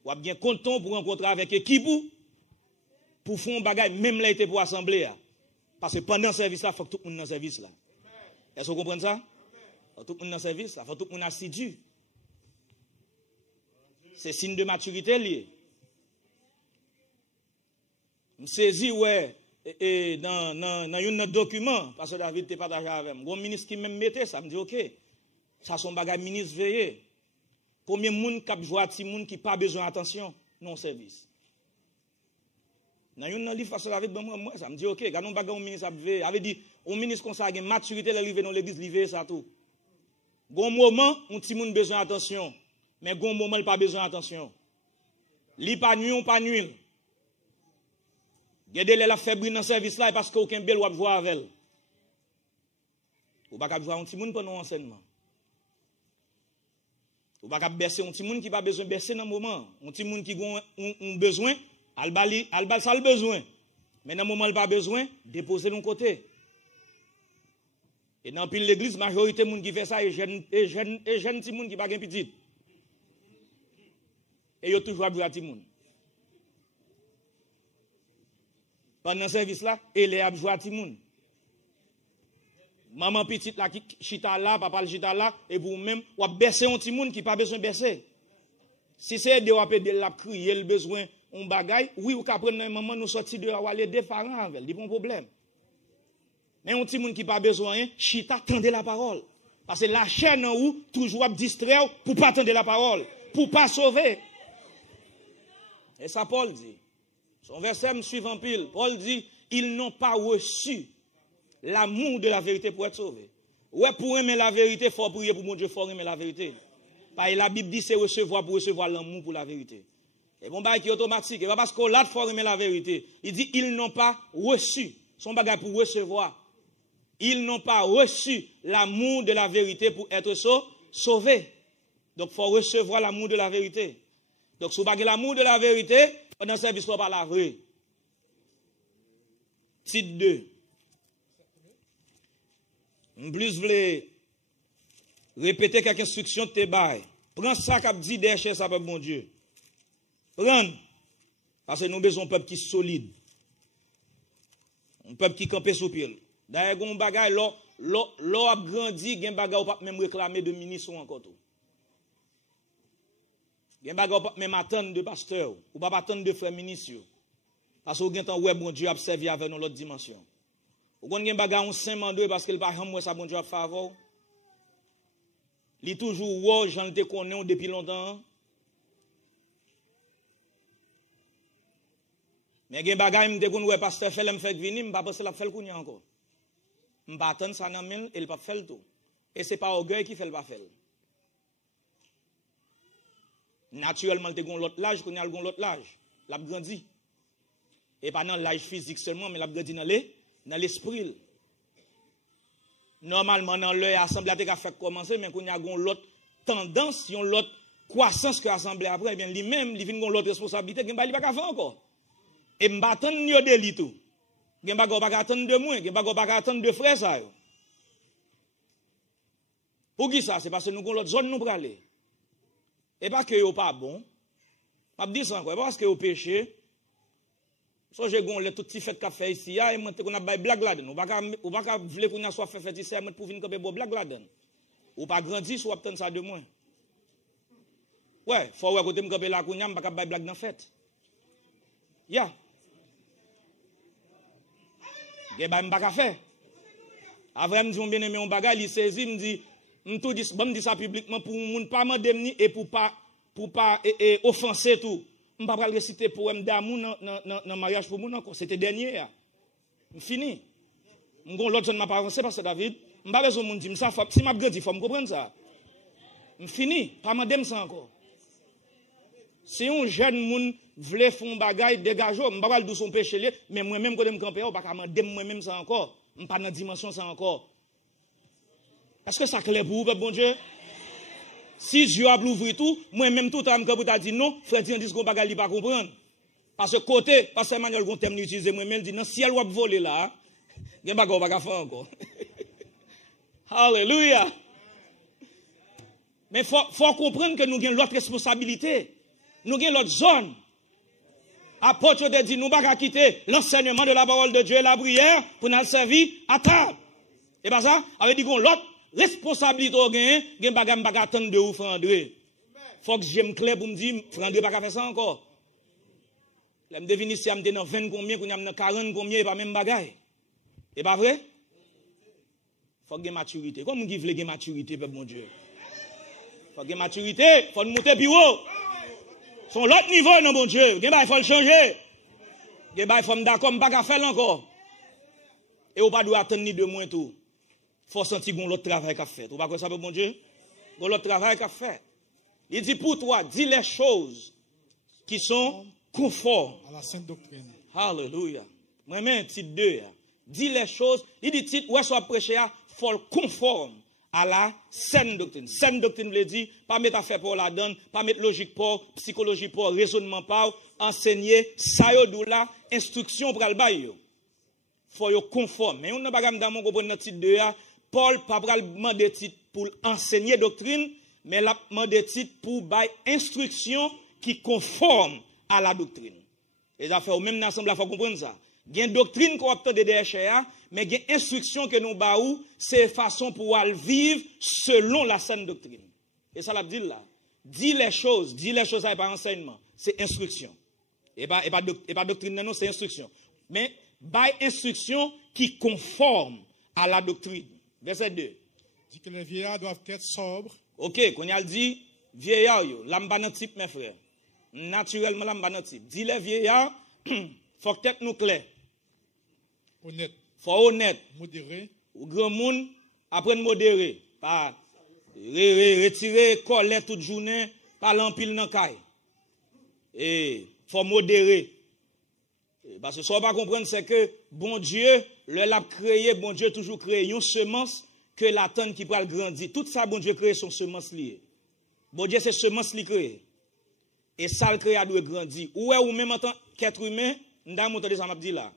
Ou avez bien content pour rencontrer avec l'équipe pour faire un bagage, même là, pour assembler. Parce que pendant le service là, il faut que tout le monde dans le service là. Est-ce que vous comprenez ça? Il faut que tout le monde dans le service là, il faut que tout le monde assidu. C'est signe de maturité lié. Je saisis, ouais, dans un document, parce que David te partagé avec moi. Un ministre qui même mettait ça, me dit, ok. Ça son bagage ministre veillé. Combien de monde qui joué à ti monde qui pas besoin d'attention non service. Dans un livre face à David moi ça me dit OK, gardons bagage au ministre veillé. Avait dit au ministre comme ça a maturité l'arriver dans l'église livré ça tout. Gon moment on ti monde besoin d'attention, mais gon moment il pas besoin d'attention. Li pas nuit on pas nuit. Gardez la faible dans service là parce qu'aucun bel ou voir avec elle. Ou pas voir un ti monde pendant enseignement. Ou pas baisser un petit monde qui pas besoin de baisser dans le moment. Un petit monde qui a besoin, al ça le besoin. Mais dans le moment il pas besoin, déposer de côté. Et dans pile l'église, majorité de monde qui fait ça et jeune petit monde qui pas gain petit. Et yo toujours à petit monde. Pendant le service là, il est à jouer petit monde. Maman petite là qui chita là, papa le chita là, et vous même, ou baisser un petit monde qui pas besoin de baisser. Si c'est de ou de la crier le besoin, on bagaille, oui, ou qu'après maman nous sortir de ou aller des parents avec, il bon problème. Mais un petit monde qui pas besoin, chita tendez la parole. Parce que la chaîne en ou toujours distraire pour pas tendre la parole, pour pas sauver. Et ça Paul dit. Son verset me suit en pile. Paul dit, ils n'ont pas reçu l'amour de la vérité pour être sauvé. Ouais, pour aimer la vérité, il faut prier pour mon Dieu, il faut aimer la vérité. Parce que la Bible dit c'est recevoir pour recevoir l'amour pour la vérité. Et bon, bah, qui est automatique. Et pas parce qu'on l'a, il faut aimer la vérité. Il dit, ils n'ont pas reçu. Son bagage pour recevoir. Ils n'ont pas reçu l'amour de la vérité pour être sauvés. Donc, il faut recevoir l'amour de la vérité. Donc, si vous n'avez pas l'amour de la vérité, pendant le service, vous pas la vraie. Titre 2. En plus, vous voulez répéter quelques instructions de tes bails. Prends ça qu'a dit derrière ça, peuple bon Dieu. Prends. Parce que nous avons besoin d'un peuple qui est solide. Un peuple qui campe sous pied. D'ailleurs, il y a un bagage, l'eau a grandi, il y a un bagage qui ne peut pas même réclamer de ministre encore tout. Il y a un bagage qui ne peut pas même attendre de pasteur, ou ne peut pas attendre de frère ministre. Parce que vous avez un ouais, bon Dieu a servi avec nous l'autre dimension. Vous avez un bagage un saint mandé parce qu'il n'a pas ça bon Dieu a favor. Il est toujours wow, j'en te connais depuis longtemps. Mais il y a des bagages qui me pasteur fait, me fait venir, je ne vais pas penser la faire encore. Je ne vais pas attendre ça dans le et il pas faire tout. Et ce n'est pas orgueil qui fait le pas faire. Naturellement, il y a l'autre l'âge, il y a l'autre l'âge. Il a grandi. Et pas dans l'âge physique seulement, mais il a grandi dans l'esprit. Normalement, dans l'œil, l'assemblée a fait commencer, mais il y a l'autre tendance, l'autre croissance que l'assemblée après, bien lui-même, il vient avec l'autre responsabilité, il ne va pas faire encore. Et je ne vais pas attendre de lui tout. Je ne vais pas attendre de moi, je ne vais pas attendre de frères. Ça. Pour qui ça? C'est parce que nous avons l'autre zone nous pour aller. Et pas que vous pas bon. Je dis ça encore, parce que vous péché. So j'ai gonlé tout petit fait qu'a fait ici, et moi on a bail blague là-dedans. Ou pas vouloir qu'on a soit fait ici, moi pour venir camper bo blague là-dedans. Ou pas grandi soit obtenir ça de moi. Ouais, faut ouais côté me camper là qu'on a pas bail blague dans fête. Ya. Ge ba m'pa faire. Après me dit on bien aimé on bagage, il saisit me dit tout dit bon me dit ça publiquement pour moun pas mandem ni et pour pas offenser tout. Je ne vais pas réciter poème d'amour dans le mariage pour moi encore. C'était dernier. Fini. Je vais l'autre ne pas avancé parce que David. Je ne vais pas besoin de dire ça. Si je grandi, il faut me comprendre ça. Fini. Pas me ça encore. Si un jeune monde veut faire un bagage, dégageons. Je ne vais pas dire son péché, mais moi-même, quand je me campe, je ne vais pas me moi-même ça encore. Je ne vais pas dans la dimension ça encore. Est-ce que ça clair pour vous, bon Dieu? Si Dieu a ouvert tout, moi-même tout le temps, je dis non, frère, dit qu'on ne peut pas comprendre. Parce que côté, parce que Emmanuel a utilisé moi-même, dit non, si elle va voler là, il n'y a pas de faire encore. Alléluia. Mais il faut comprendre que nous avons l'autre responsabilité. Nous avons l'autre zone. Apôtre de dit, nous ne pouvons pas quitter l'enseignement de la parole de Dieu et la prière pour nous servir à table. Et bien ça, avec dit qu'on l'autre responsabilité au gain, gen bagam pas attendre de ou frère André. Faut que j'aime clair pour me dire frère André pas faire ça encore. Là me devine si am dans 20 combien qu'on am dans 40 combien et pas même bagaille. Et pas vrai? Faut que maturité. Comme qui veut maturité peuple mon Dieu. Faut que maturité, faut monter plus haut. Son l'autre niveau non mon Dieu, gen ba il faut le changer. Gen ba il faut d'accord pas faire encore. Et on pas doit attendre ni de moins tout. Faut sentir qu'on l'autre travail qu'a fait. Vous pas ça mon Dieu? Qu'on l'autre travail qu'a fait. Il dit pour toi, dis les choses qui sont conformes à la sainte doctrine. Alléluia. Moi-même, titre 2. Dis les choses. Il dit titre, ouais, soit prêché, faut conforme à la saine doctrine. Saine doctrine veut dire, pas mettre affaire pour la donne, pas mettre logique pour, psychologie pour, raisonnement pour, enseigner, ça y est, là, instruction pour le bail. Faut y conforme. Mais on n'a pas dans mon comprendre titre 2. Paul n'a pas demandé titre pour enseigner doctrine, mais il a demandé titre pour bail instruction qui conforme à la doctrine. Et ça fait au même ensemble, il faut comprendre ça. Il y a une doctrine qu'on obtient de DHA, mais il y a une instruction que nous baou, c'est façon pour vivre selon la saine doctrine. Et ça l'a dit là. Dis les choses c'est pas enseignement, c'est instruction. Et pas doctrine non, c'est instruction. Mais bail instruction qui conforme à la doctrine. Verset 2. Dit que les vieillards doivent être sobres. Ok, qu'on a dit, vieillards, l'amba type, mes frères. Naturellement, l'amba type. Dit les vieillards, faut que nous clair. Honnête. Faut honnête. Modéré. Ou grand monde, apprendre modéré. Pas retirer, coller toute journée, pas l'empile dans caille. Et faut modérer. Parce que ce qu'on va comprendre, c'est que bon Dieu, le l'a créé, bon Dieu toujours créé une semence que l'attente qui peut grandir. Tout ça, bon Dieu créé son semence liée. Bon Dieu, c'est semence li créé. Et ça le créa doit grandir. Ou même en tant qu'être humain, m'dam monter ça m'a dit là.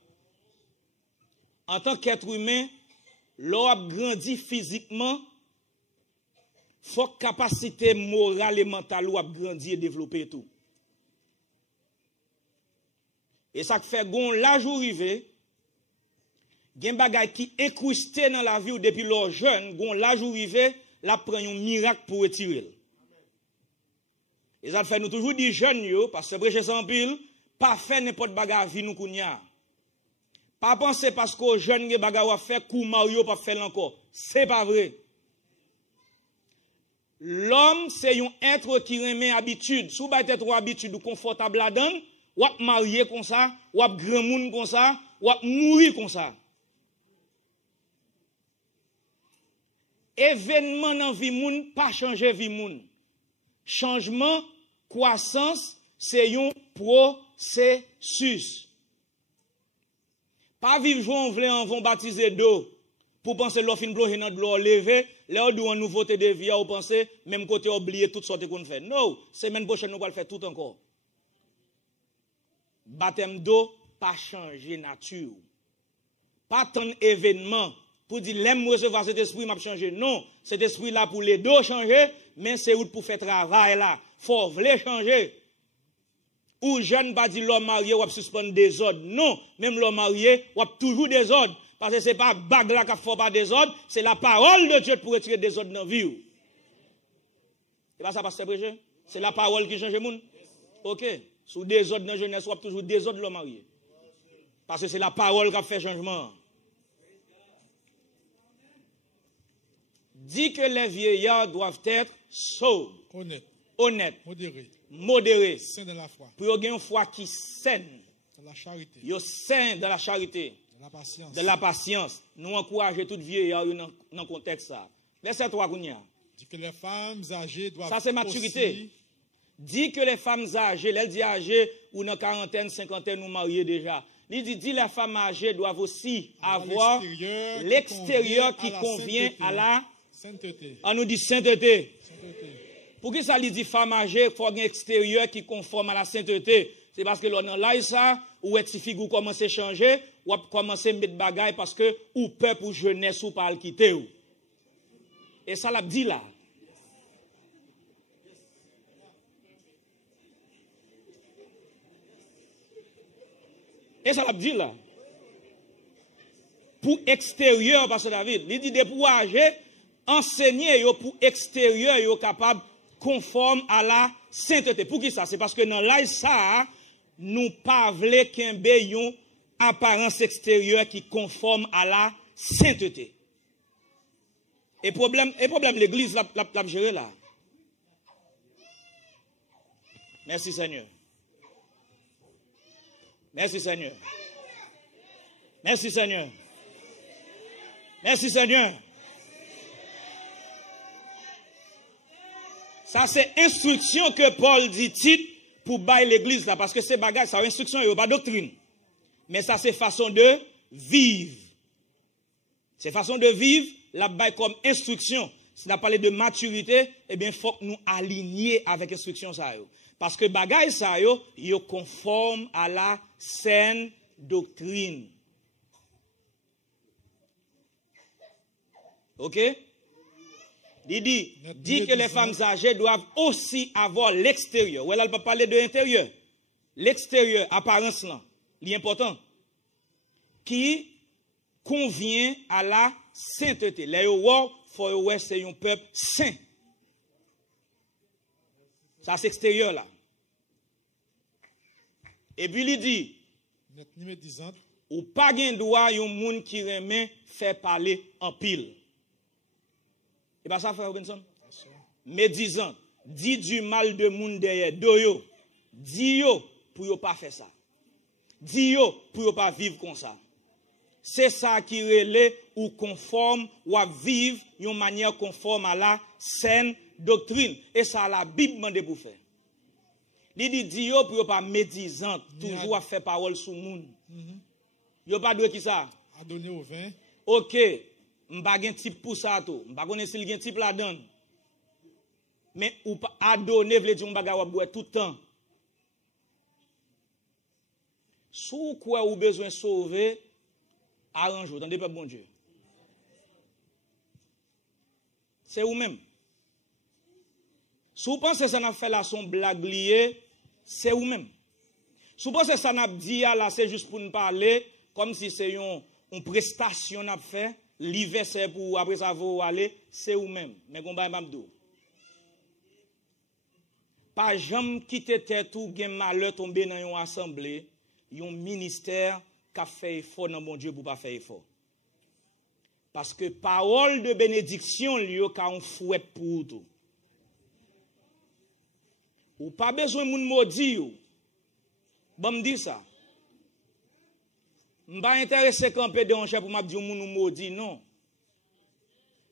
En tant qu'être humain, l'on a grandi physiquement, faut capacité morale et mentale ou a grandi et développer tout. Et ça fait gon l'âge ou rivé, gen bagay qui incrusté dans la vie ou depuis leur jeune, gon l'âge ou rivé, la prend un miracle pour retirer. Et ça fait nous toujours dire jeunes yo, parce que prêcher sans pile, pas faire n'importe bagay vie nous kounya. Pas penser parce que jeune gen bagay ou faire kou Mario pas faire encore. C'est pas vrai. L'homme c'est un être qui remet habitude. Sou ba être habitude ou confortable là-dedans, ou ap marié comme ça, ou ap grand monde comme ça, ou ap mourir comme ça. Événement dans vie moun pas changer vie moun. Changement, croissance, c'est un processus. Pas vivre jouer en vle en vont baptiser d'eau pour penser l'offre une bloquer dans de l'eau lever, là où on nouveauté de vie ou penser même côté oublier toute sorte qu'on fait. Non, semaine prochaine nous va le faire tout encore. Baptême d'eau pas changer nature. Pas tant événement pour dire l'aime recevoir cet esprit m'a changer. Non, cet esprit là pour les deux changer, mais c'est pour faire travail là. Faut vle changer. Ou jeune pas dit l'homme marié ou suspendre des ordres. Non, même l'homme marié ou toujours des ordres parce que c'est pas bague là qui fait pas des ordres, c'est la parole de Dieu pour retirer des ordres dans la vie. C'est pas ça pasteur prêcher? C'est la parole qui change le monde. OK. Sous des ordres dans la jeunesse ou toujours des ordres l'homme marié. Parce que c'est la parole qui fait changement. Dit que les vieillards doivent être sobres, honnêtes, modérés, sains dans la foi, pour avoir une foi qui saine, dans la charité, sain dans la charité, dans la patience. Nous encourageons tout vieillard dans le contexte ça. Verset 3 Kounia. Dit que les femmes âgées doivent ça c'est maturité. Aussi... Dit que les femmes âgées, elle dit âgées ou dans quarantaine, cinquantaine ou mariées déjà. Il dit les femmes âgées doivent aussi avoir l'extérieur qui convient à la sainteté. On nous dit sainteté. Pour qui ça lui dit femme âgée, il faut un extérieur qui conforme à la sainteté. C'est parce que l'on a ça, ou est-ce figure commence à changer, ou à commencer à mettre bagaille parce que ou peuple ou jeunesse ou pas le quitter. Et ça l'a dit là. Et ça l'a dit là. Pour extérieur, parce que David, il dit de pour âgé, enseigner pour extérieur, yo capable conforme à la sainteté. Pour qui ça? C'est parce que dans l'âge ça, nous pas voulons qu'un béon apparence extérieure qui conforme à la sainteté. Et problème l'église l'a géré là. Merci Seigneur. Merci Seigneur. Merci Seigneur. Merci Seigneur. Ça c'est instruction que Paul dit Tite pour bailler l'église là parce que c'est bagage ça instruction et pas doctrine. Mais ça c'est façon de vivre. C'est façon de vivre la baille comme instruction. Si on a parlé de maturité, eh bien faut que nous aligner avec instruction ça yo. Parce que bagage ça yo conforme à la saine doctrine. OK? Il dit que les femmes âgées doivent aussi avoir l'extérieur. Ouais, là, elle peut parler de l'intérieur. L'extérieur, apparence là, l'important, qui convient à la sainteté. Les faut c'est un peuple saint. Ça, c'est extérieur là. Et puis, il dit, ou pas gain droit, un monde qui remet faire parler en pile. Et bien ça, frère Robinson. Médisant, dit du mal de monde derrière, doyo, dit yo pour yo pas faire ça. Dit yo pour yo pas vivre comme ça. C'est ça qui relève ou conforme ou à vivre d'une manière conforme à la saine doctrine. Et ça la Bible mande pour faire. Il dit yo pour yo pas médisant, toujours à faire parole sous monde. Yo pas doué qui ça? À donner au vin. OK. M'pa gen type pour ça tout. M'pa connait s'il gen type la donne. Mais ou pas à donner veut dire m'pa ga boire tout le temps. Sous quoi ou besoin de sauver, arrange-vous. Attendez pas bon Dieu. C'est vous-même. Si vous pensez que ça n'a fait là son blague liée, c'est vous-même. Si vous pensez que ça n'a dit là, c'est juste pour nous parler, comme si c'est une prestation n'a fait, l'hiver c'est pour après ça vous aller, c'est vous-même. Mais qu'on va m'abdou. Pas jamais quitter tête ou gen malheur tomber dans une assemblée, un ministère qui a fait effort dans mon Dieu pour pas faire effort. Parce que parole de bénédiction lieu ka on fouet pour tout. Ou pas besoin moun maudit ou. Bon me dit ça. M'pa intéressé camper de hanche pour m'a dire moun maudit non.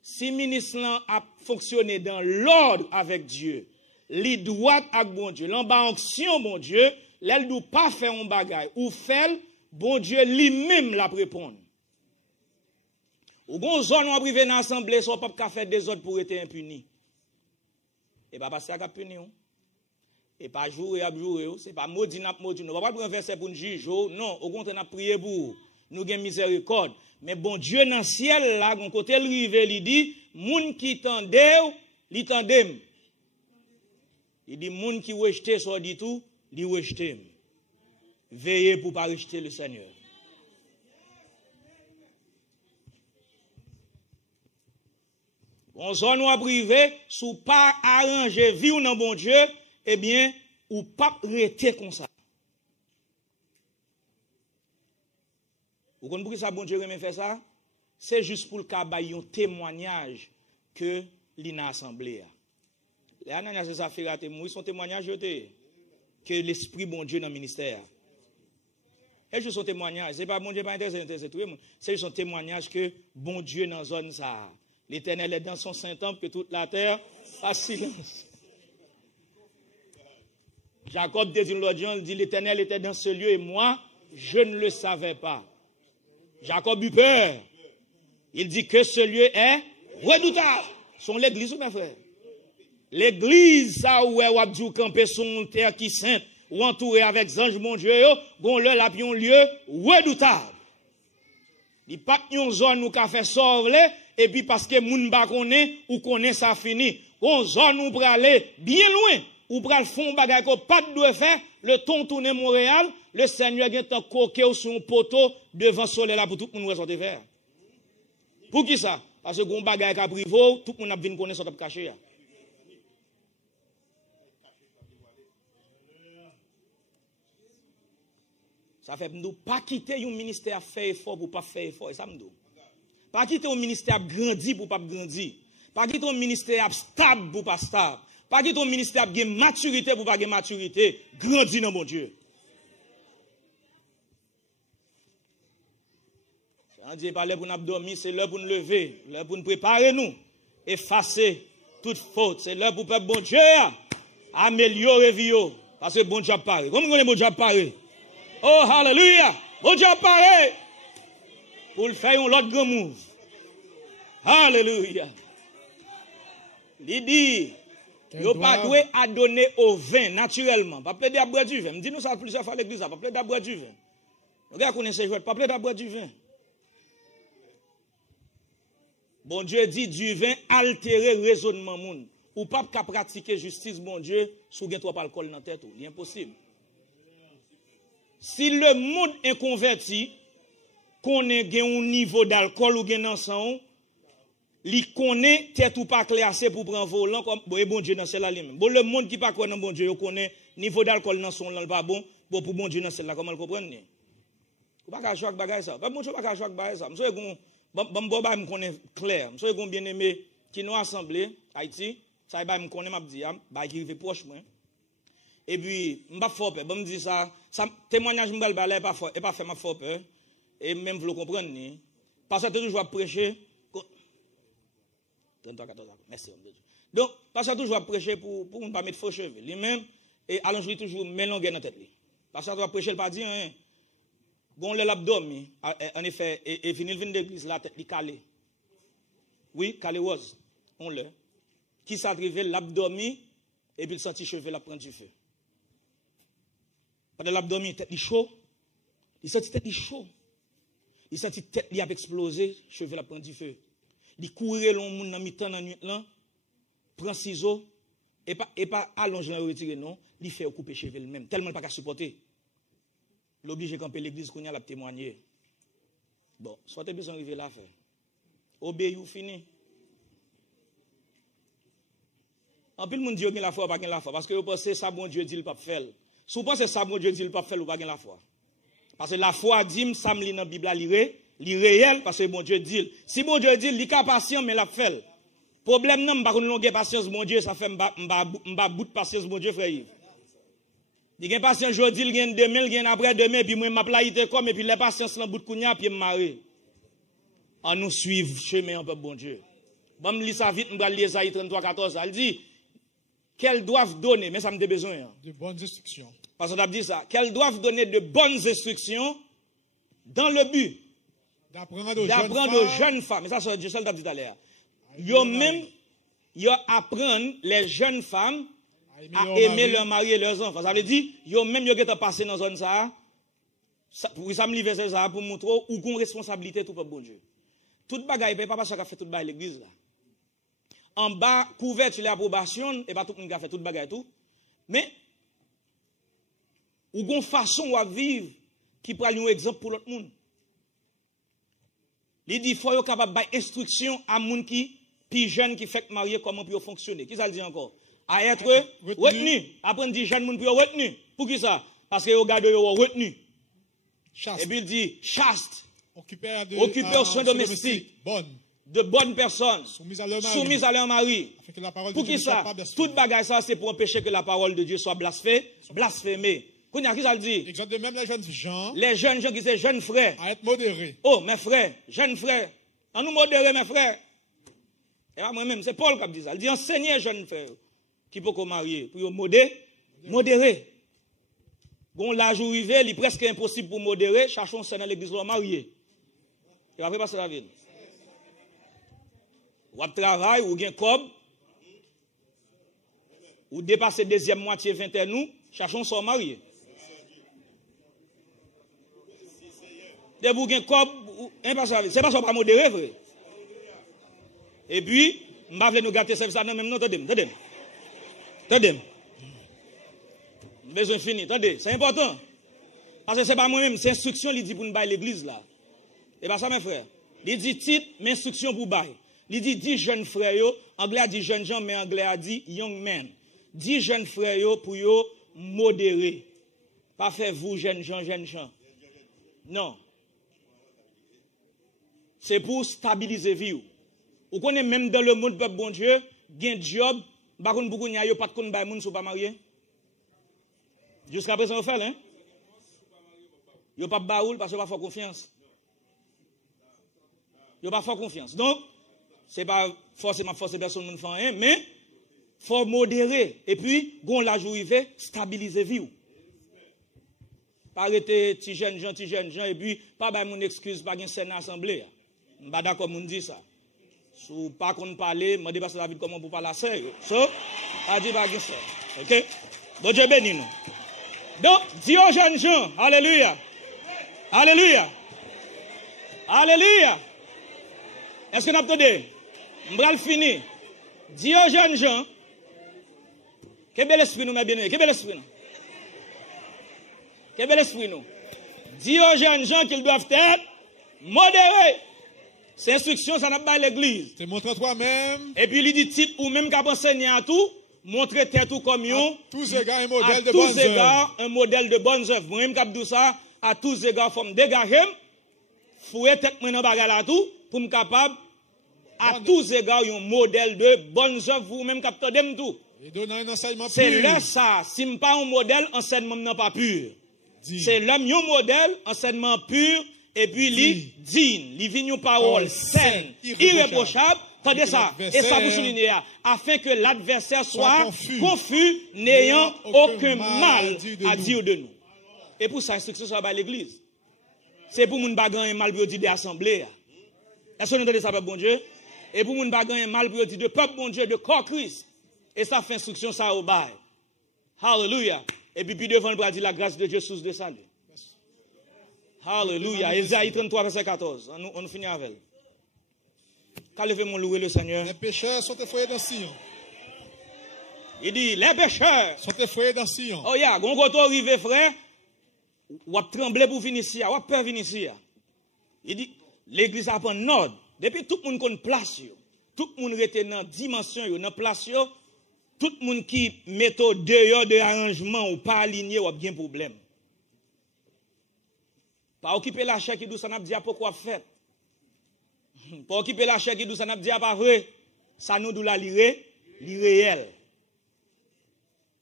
Si ministre a fonctionné dans l'ordre avec Dieu, li droit avec bon Dieu, l'en ba onction bon Dieu, l'elle dou pas faire un bagay ou fait bon Dieu lui-même la répondre. Ou gon zone ou privé dans l'assemblée, so pas ka faire des autres pour être impuni. Et pas passer à puni ou. Et pas jouer à jouer, c'est pas maudit n'a maudit. On va pas prendre verset pour nous juger, non, au contraire n'a prier pour nous gain miséricorde. Mais bon Dieu dans ciel là, gon côté le rive, il dit moun qui tendait, li tendem. Il dit moun qui rejeté so dit tout, li rejeté. Veillez pour pas rejeter le Seigneur. On zone ou privé, sous pas arranger vie ou dans bon Dieu, eh bien, ou pas rester comme ça. Vous comprenez pourquoi ça bon Dieu remet fait ça? C'est juste pour le cas un témoignage que l'ina assemblée. Les ananas de Zafira a témoigné son témoignage que l'esprit bon Dieu dans le ministère. Et juste son témoignage, c'est pas bon Dieu pas intéressé tout le monde, c'est juste son témoignage que bon Dieu dans zone ça. L'Éternel est dans son Saint-Temple, que toute la terre fasse silence. Jacob dit l'autre jour, il dit l'Éternel était dans ce lieu et moi, je ne le savais pas. Jacob eut peur. Il dit que ce lieu est redoutable. Son l'église ou mes frères? L'église, ça où est Wabdou campé son terre qui sainte, ou entouré avec anges mon Dieu, bon le la pion lieu redoutable. Il pas une zone où qu'a fait sauver et puis parce que moun ba connaît ou connaît ça fini. On zone où pour aller bien loin, ou pour aller fond bagay ko pas de faire, le ton tourner Montréal, le Seigneur vient en coquer ou son poteau devant soleil là pour tout le monde ressortir faire. Pour qui ça? Parce que gon bagay ka privo, tout le monde a vinn connaître ça t'a caché. Ça fait nous pas quitter un ministère faire effort pour pas faire effort, et ça me dit. Pas quitter un ministère grandi pour pas grandir. Pas quitter un ministère stable pour pas stable. Pas quitter un ministère qui a maturité pour pas de maturité. Grandi dans mon Dieu. Quand Dieu parle pour nous dormir, c'est l'heure pour nous lever, l'heure pour nous préparer nous, effacer toute faute. C'est l'heure pour peuple bon Dieu améliorer vie. Parce que bon Dieu apparaît. Comment on est bon Dieu apparaît? Oh, hallelujah! Bon Dieu apparaît pour le faire un autre grand move. Hallelujah! Il dit, il n'y a pas doué à donner au vin naturellement. Pas plaider à boire du vin. Me dit nous ça plusieurs fois à l'église, pas plaider à boire du vin. Regarde qu'on est ces jouets, pas plaider à boire du vin. Bon Dieu dit du vin altérer raisonnement moun. Ou pas qu'à pratiquer justice, bon Dieu, sous gen trop alcool dans tête, c'est impossible. Si le monde est converti, qu'on ait un niveau d'alcool ou gen ensemble, li connaît tête ou pas classé pour prendre volant comme bon Dieu dans celle-là lui-même. Bon le monde qui pas connaît bon Dieu, il connaît niveau d'alcool dans son là pas bon, pour bon Dieu dans celle-là comment le comprendre ni. Ou pas ka choc bagay ça. Pas bon Dieu pas ka choc bagay ça. M'so gon bon ba me connaît clair. M'so gon bien aimé qui nous assemblée Haïti, ça ba me connaît m'a dit ba qui rive proche moi. Et puis m'pa fort peur, me dit ça témoignage m'bal balai pas fort et pas fait m'a fort peur et même vous le comprendre ni. Parce que toujours prêcher 33 14 ans. Merci. Donc, parce que toujours prêcher pour ne pas mettre faux cheveux. Lui-même, et allons-y toujours mélanger dans la tête. Parce que prêcher, il pas dire rien. Bon, l'abdomen, en effet, et venir d'église, la tête, il calé. Oui, calé rose. On l'a. Qui s'arrive l'abdomen, et puis il senti cheveux, la prendre du feu. Parce que l'abdomen, tête, il chaud, Il senti tête chaud. Il senti tête li a explosé, cheveux la prend du feu. Il courait long monde dans mi-temps dans nuit là, prend ciseaux et pas allonge là retirer non, il fait couper cheveux même tellement pas qu'à supporter. L'obligé camper l'église qu'on a la témoigner. Bon, soit t'es besoin arriver là faire. Obéir ou fini. En plus, le monde dit qu'il y a la foi ou pas la foi. Parce que vous pensez ça, bon Dieu dit le pas faire. Si vous pensez ça, bon Dieu dit le pas faire ou pas la foi. Parce que la foi dit, ça me lit dans la Bible, li réel, parce que bon Dieu dit. Si bon Dieu dit, il est patient, mais la fait. Problème non, pas qu'on ait patience, bon Dieu, ça fait m'ba bout de patience, bon Dieu, frère Yves. Il y a patience aujourd'hui, il y a demain, il y a après-demain, puis moi, m'a plaité comme, et puis la patience dans bout de kounya, puis m'marrer. On nous suivre chemin un peu, bon Dieu. Bon, me lis ça vite, m'bral lire Isaïe 33:14, elle dit, qu'elles doivent donner, mais ça me dit besoin. De bonnes instructions. Parce qu'on a dit ça, qu'elles doivent donner de bonnes instructions dans le but d'apprendre aux jeunes femmes. Mais ça, c'est Dieu l'a dit tout à l'heure. Yo même, yo apprendre les jeunes femmes à aimer leur mari et leurs enfants. Ça veut dire, yo même yo qui passé dans zone ça, pour ça me livrer ça pour montrer ou qu'on responsabilité tout pour bon Dieu. Toute bagaille, pas parce qu'on fait toute bagaille l'église là. En bas, couverture l'approbation, et pas tout le monde qui a fait toute bagaille tout. Mais, ou gon façon à vivre qui prend un exemple pour l'autre monde. Il dit, il faut être capable d'instruire instruction à moun qui, plus jeune qui fait marier, comment peut fonctionner. Qui ça le dit encore? À être retenu. Après, on dit jeune moun pour retenu. Pour qui ça? Parce que vous regardez, vous retenu. Et puis il dit, chaste. Occupé aux soins domestiques. De bonnes personnes. Soumises à leur mari. Pour qui ça? Toute bagaille ça, c'est pour empêcher que la parole de Dieu soit blasphémée. Qui ça le dit? Exemple de même les jeunes gens. Les jeunes gens qui sont jeunes frères. À être modérés. Oh, mes frères, jeunes frères. En nous modérer, mes frères. Et moi-même, c'est Paul qui dit ça. Il dit enseignez jeunes frères qui peuvent se marier. Pour modérer. Bon, l'âge où il est presque impossible pour modérer. Cherchons ça dans l'église pour marier. Et après, passer la ville. Ou travail, ou gain cob, ou dépasser deuxième moitié 21 nous, cherchons son marié. Dès vous gain cob, c'est pas ça pas modéré, vrai. Et puis, je vais nous gâter service à nous même, non, attendez. Besoin fini, attendez, c'est important. Parce que c'est pas moi-même, c'est instruction, il dit pour nous bailler l'église là. Et pas ça, mes frères. Il dit titre, mais instruction pour bailler. Il dit 10 jeunes frères, anglais a dit jeunes gens, mais anglais a dit young men. 10 jeunes frères pour yo modérer. Pas faire vous, jeunes gens. Non. C'est pour stabiliser vie. Vous connaissez même dans le monde, peuple bon Dieu, gain job, par contre, beaucoup n'y a pas de compte par moun sont pas mariés. Jusqu'à présent, vous faites, hein? Yo pas baoul parce que pas faire confiance. Yo pas faire confiance. Donc, c'est pas forcément forcer personne ne fait rien, mais faut modérer. Et puis, gon la jouive, stabiliser vie. Pas arrêter ti jeune gens, et puis, pas ba mon excuse, pas gen scène assemblée. M'ba d'accord moun dit ça. Sou pas qu'on parler, m'a dépassé la vie comment pour parler sérieux. So, a dit pas gen ça. OK? Bon Dieu béni nous. Donc, dis aux jeunes gens, alléluia. Alléluia. Alléluia. Est-ce que nous entendez? M'bral fini. Dis aux jeunes gens, que bel esprit nous, mes bien-aimés, que bel esprit nous. Que bel esprit nous. Dis aux jeunes gens qu'ils doivent être modérés. C'est instruction, ça n'a pas l'église. Te montre toi-même. Et puis il dit titre ou même qu'à enseigner à tout, montrer tête tout comme yo. À tous égards un modèle de bonnes œuvres. À tous égards un modèle de bonnes œuvres. Moi-même qu'à dit ça, à tous égards faut me dégager, fouer tête moi dans bagarre là tout pour me capable à tous égards un modèle de bonnes œuvres vous-même capteur dem tout. Et donner un enseignement pur. C'est là ça, si me pas un modèle enseignement non pas pur. C'est l'homme un modèle enseignement pur et puis li digne, li vient une parole saine, irréprochable. Attendez ça, et ça vous soulignez afin que l'adversaire soit confus, n'ayant aucun mal à dire de nous. Et pour ça, instruction ça va l'église. C'est pour moun bagan un mal pour dire d'assemblée. Est-ce que nous entendez ça, peuple bon Dieu? Et pour moun bagan un mal pour dire de peuple bon Dieu, de corps Christ. Et ça fait instruction ça au bail. Hallelujah. Et puis devant le bras dit la grâce de Dieu sous de salut. Alléluia. Ésaïe 33, verset 14. On finit avec elle. Quand levez-moi louer le Seigneur. Les pécheurs sont effrayés dans Sion. Il dit, les pécheurs sont effrayés dans Sion. Oh, ya, gon koto arrivé, frère. Ou a tremblé pour venir ici, ou a peur venir ici. Il dit, l'église a pris ordre. Depuis tout le monde qu'on place, tout le monde était dans dimension, dans place, tout le monde qui met dehors de arrangement ou pas aligné, ou a bien problème. Pas occuper la chair qui dit ça n'a dit pourquoi fait. Pas occuper la chair qui dit ça n'a dit pas vrai. Ça nous doit la lire, réel.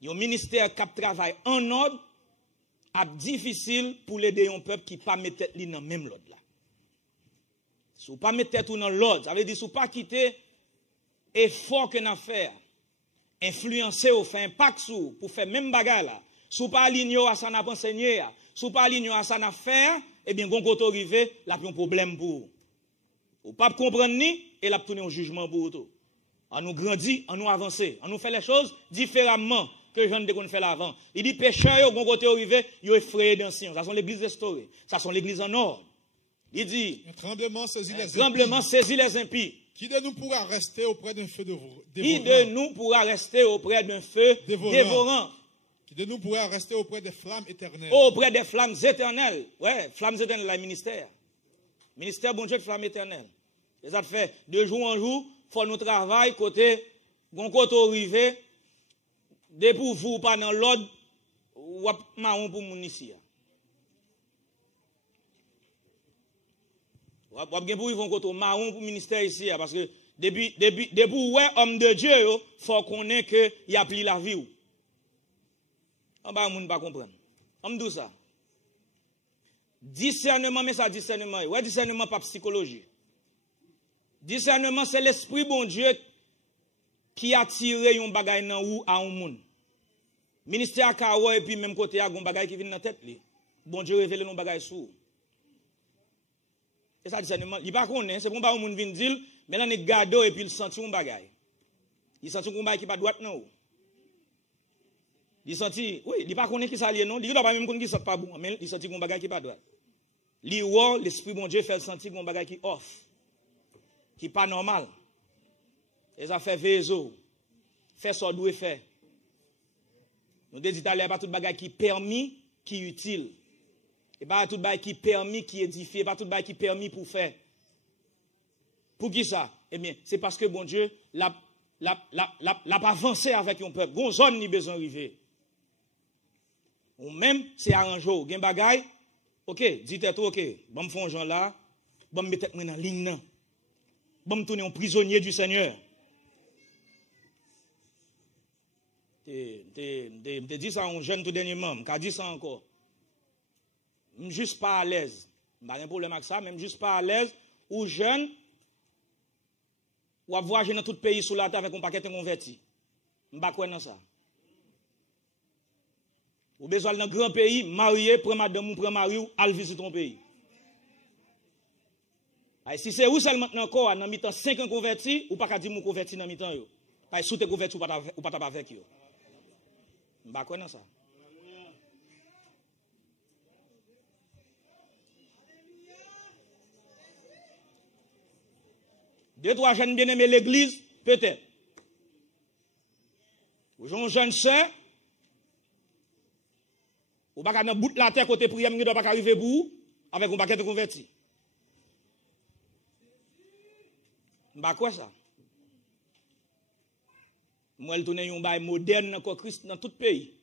Un ministère qui travaille en ordre, est difficile pour l'aider un peuple qui pas mettre tête dans même l'ordre là. Si vous pas mettre tête dans l'ordre, ça veut dire si vous pas quitter effort que n'a faire, influencer ou faire impact sur pour faire même bagarre là. Si vous pas aligné à ça n'a pas enseigné, si vous pas aligné à ça n'a faire, eh bien gon koto arrivé, là puis un problème pour vous. Ou pas comprendre ni et là tourner un jugement pour tout. On nous grandit, on nous avancer, on nous fait les choses différemment que Jean de qu'on fait l'avant. Il dit pécheurs yo gon côté arrivé, yo effrayé dans Sion. Ça sont l'église restaurée, ça sont l'église en ordre. Il dit un tremblement saisit les impies. Tremblement saisit les impies. Qui de nous pourra rester auprès d'un feu dévorant? Qui de nous pourra rester auprès d'un feu dévorant? Qui de nous pourra rester auprès des flammes éternelles? Auprès des flammes éternelles. Ouais, flammes éternelles, le ministère. Ministère bon Dieu de flammes éternelles. Et ça fait de jour en jour, faut nous travailler côté gon côté arrivé. De pour vous pas dans l'ordre ou marron pour moun ici. Ou bien pour ils vont côté marron pour ministère ici parce que depuis ouais homme de Dieu faut connaître que il a pris la vie. On ba moun pas comprendre. On dit ça. Discernement mais ça discernement. Ouais discernement pas psychologie. Discernement c'est l'esprit bon Dieu qui a tiré un bagay nan ou à un monde. Ministère Kawa et puis même côté a un bagay qui vient dans tête li. Bon Dieu révèle un bagay sou. Et ça discernement, il pas connaît, c'est pour pas un monde vinn dire, mais là il gado et puis il senti un bagay. Il senti un bagay qui pas droit non. Il senti, oui, il pas connaît qui ça lié non, il doit pas même connait qui ça pas bon, mais il senti un bagay qui pas droit. Li wo l'esprit bon Dieu fait sentir un bagay qui off. Qui pas normal. Et ça fait vezo. Fait ça doit faire. Nous dit à l'heure pas tout bagage qui permis, qui utile. Et pas tout bagage qui permis, qui édifie, pas tout bagage qui permis pour faire. Pour qui ça? Eh bien, c'est parce que bon Dieu l'a pas avancé avec un peuple. Gon zone ni besoin arriver. Ou même c'est arrangé, gen bagay. OK, dites tout OK. Bon me font gens là, bon me mettre moi dans ligne nan. Bon me tourner un prisonnier du Seigneur. Te dit ça un jeune tout dernièrement, m'a dit ça encore. Juste pas à l'aise. Pas un problème avec ça, même juste pas à l'aise ou jeune ou à voyager dans tout pays sous la terre avec un paquet de convertis. M'pa quoi dans ça. Ou besoin dans grand pays, marié, prend madame ou prend mari ou al visiter ton pays. Ay si c'est où seulement encore dans mi-temps 5 convertis ou pas ka di mon converti dans mi-temps yo. Ay sous te converti ou pas ta avec yo. M'pa quoi dans ça. Deux, trois jeunes bien-aimés l'église, peut-être. Ou un jeune sœur, ou pas dans bout de la terre côté prière, ne doit pas arriver pour vous, avec un paquet de convertis. M'pa quoi ça? Moi, elle tourne un bail moderne dans Christ dans tout pays.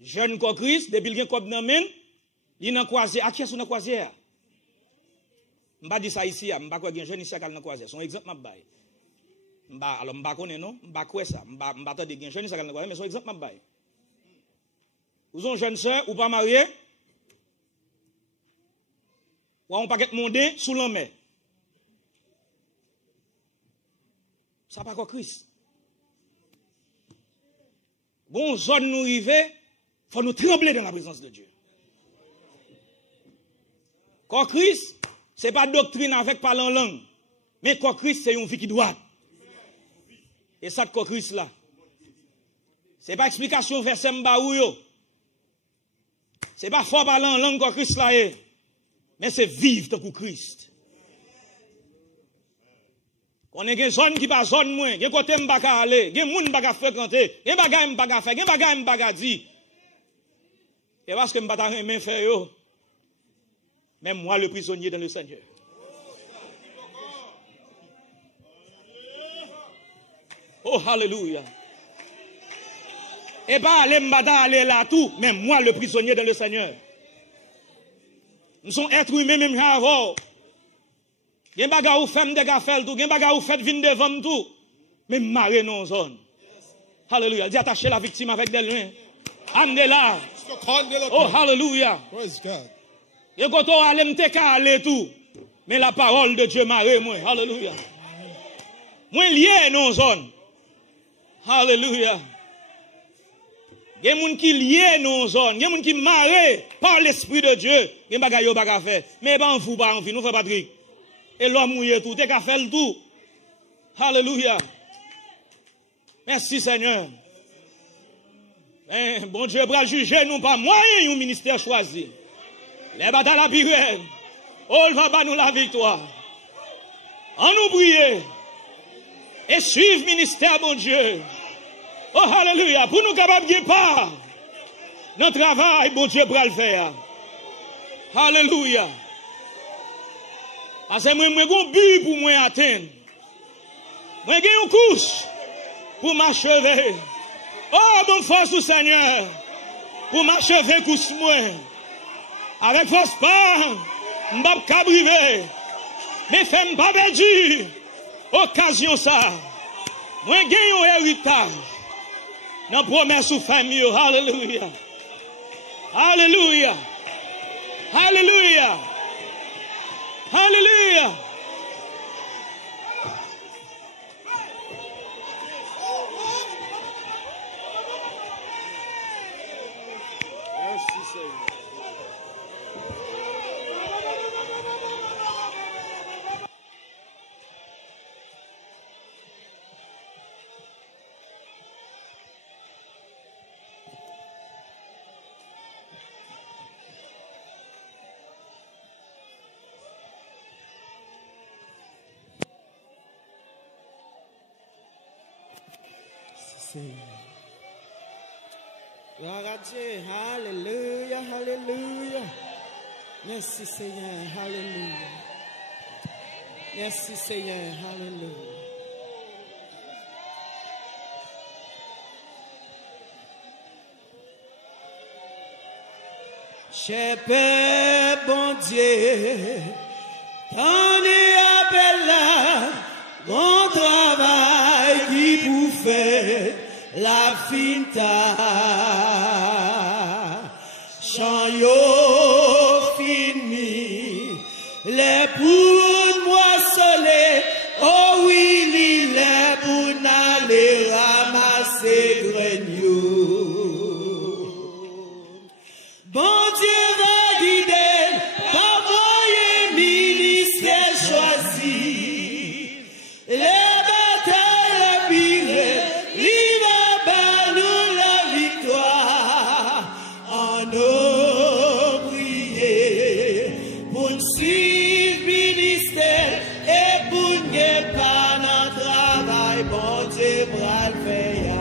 Jeune Christ, depuis qu'il y a un cop dans men, il n'a croisière. À qui est-ce qu'on a croisière? M'pa dit ça ici, m'pa quoi gen jeune ici à dans croisière. Son exemple m'a bail. Alors m'pa connaît non, m'pa quoi ça? M'pa tande gen jeune ici à dans croisière, mais son exemple m'a bail. Vous ont jeune sœur ou pas marié? Ou un paquet mondain sous la mer. Ça pas quoi Christ. Bon, zone nous river, faut nous trembler dans la présence de Dieu. Quand Christ, c'est pas doctrine avec parlant langue, mais quand Christ, c'est une vie qui doit. Et ça de Christ là. C'est pas explication verset mba ou yo. C'est pas fort parler en langue comme Christ là, mais c'est vivre tant que Christ. On est une zone qui pas zone moins, gen côté m'baka aller, gen moun m'baka fréquenter, gen bagay m'baka faire, gen bagay m'baka dire. Et parce que m'bata rien faire yo. Même moi le prisonnier dans le Seigneur. Oh hallelujah. Et pas aller m'bata aller là tout, même moi le prisonnier dans le Seigneur. Nous sommes êtres humains même avant. Gen baga ou femme de gafel tout, gen baga ou fait vin devant tout. Mais marrer non zone. Hallelujah. Dis attacher la victime avec des liens. Amenez là. Oh hallelujah. Praise God. Et quand on allait me te aller tout. Mais la parole de Dieu marre moi. Hallelujah. Moi lié non zone. Hallelujah. Gen moun qui lié non zone, gen moun qui marre par l'esprit de Dieu. Gen baga yo baga faire. Mais pas en fou pas en fi, nous fait Patrick. Et l'homme mouillé tout, t'es qu'à faire le tout. Hallelujah. Merci Seigneur. Bon Dieu, va juger nous pas moyen un ministère choisi. Les batailles la pire. Oh, il va pas nous la victoire. En nous prier. Et suivre ministère, mon Dieu. Oh, hallelujah. Pour nous capables de pas. Notre travail, bon Dieu, pour le faire. Hallelujah. Parce que moi, j'ai un but pour moi atteindre. Moi, j'ai une couche pour m'achever. Oh, bonne force au Seigneur. Pour m'achever couche moi. Avec force pas, je ne vais pas briver. Mais fais-moi pas perdu. Occasion ça. Moi, j'ai un héritage. Dans promesse ou famille. Alléluia. Alléluia. Alléluia. Alléluia. Gloire à Dieu, alléluia, alléluia. Merci Seigneur, alléluia. Merci Seigneur, alléluia. Cher Père, bon Dieu, ton appel là, mon travail qui vous fait la finta. Chant yo fini, les pour moissoler, oh oui, les pour n'aller ramasser grenier. Bon Dieu va guider, par moyen ministère choisi. Les batailles pires, il va battre nous la victoire. En nous prier, pour nous suivre ministère et pour nous pas notre travail. Bon Dieu va le faire.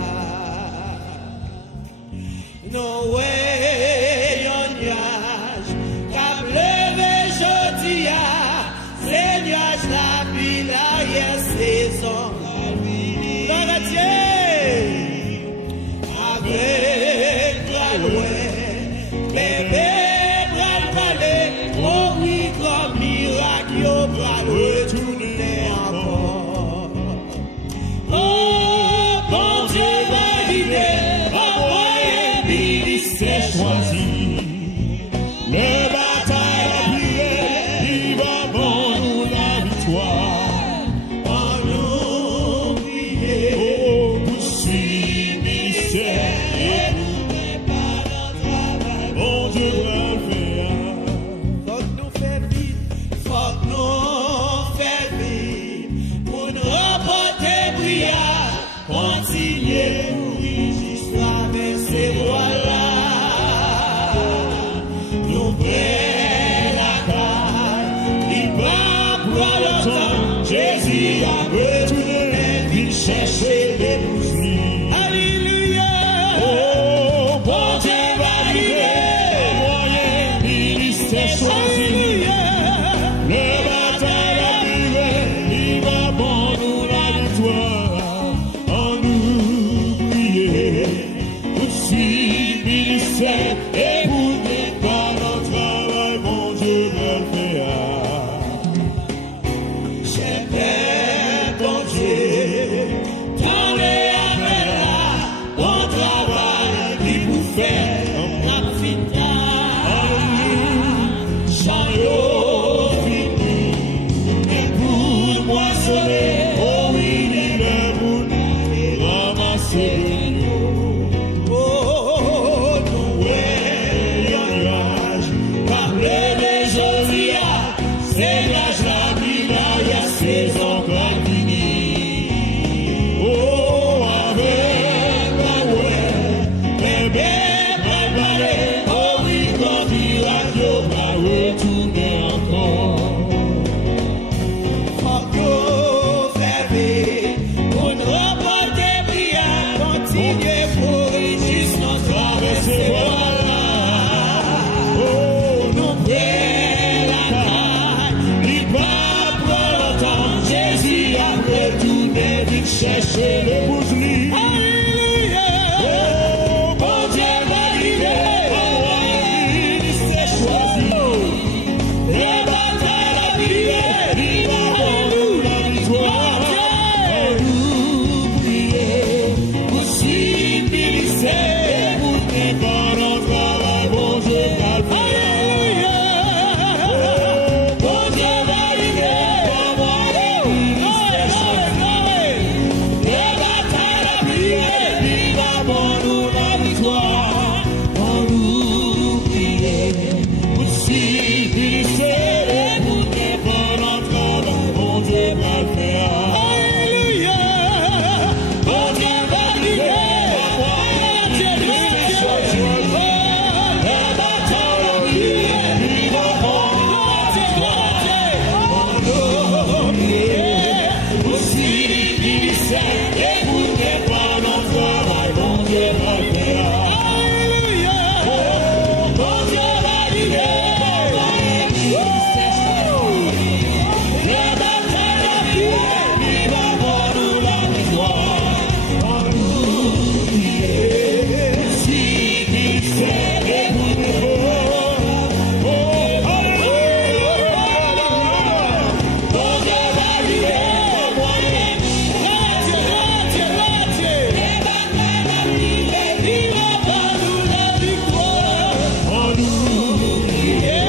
No way. Saison, avec la loi, bébé, bras palais, oh oui, comme miracle, bras retourner encore. Oh, bon Dieu va guider, envoyer ministère choisi. Les batailles prières, il va bon nous la victoire. saison va finir. Oh, avec la ouais, bébé, préparé, oh oui, quand miracle va retourner encore. Encore fermé, on reporte prière, continuez pour résistance, traverser voilà. Oh, nous prenons la taille, il va prendre longtemps, Jésus a retourné, vite chercher le bouche-lit. Alléluia. Oh, bon Dieu va arriver, il s'est choisi. Les batailles à prier, il va nous la victoire. Nous prier, pour civiliser, et pour préparer notre travail, bon Dieu va le faire. Bon Dieu va arriver, il s'est choisi. Les batailles à prier, il va pour nous la victoire. Nous prier, pour civiliser, et pour préparer notre travail, bon Dieu va le faire. Bon Dieu va arriver, il s'est choisi. Les batailles à prier, il va pour nous la victoire. Nous prier, pour civiliser, et pour préparer notre travail, bon Dieu va le faire. Bon Dieu va arriver, il s'est choisi. Les batailles à prier, il va pour nous la victoire. Nous prier, civiliser, et pour préparer. Oh, alléluia. Bon Dieu va arriver, les batailles à prier, il va pour nous la victoire. Nous prier,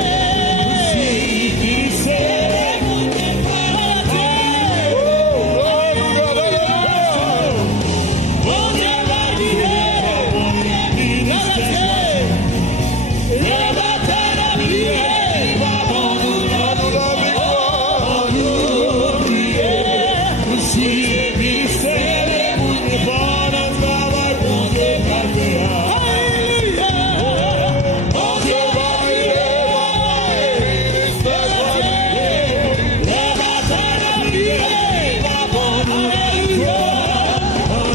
civiliser, et pour préparer. Bon Dieu va arriver, les batailles à prier, il va pour nous la victoire. Nous prier, civiliser, et pour préparer notre travail, bon Dieu va le faire. Bon Dieu va arriver, les batailles à prier, il va pour nous la victoire.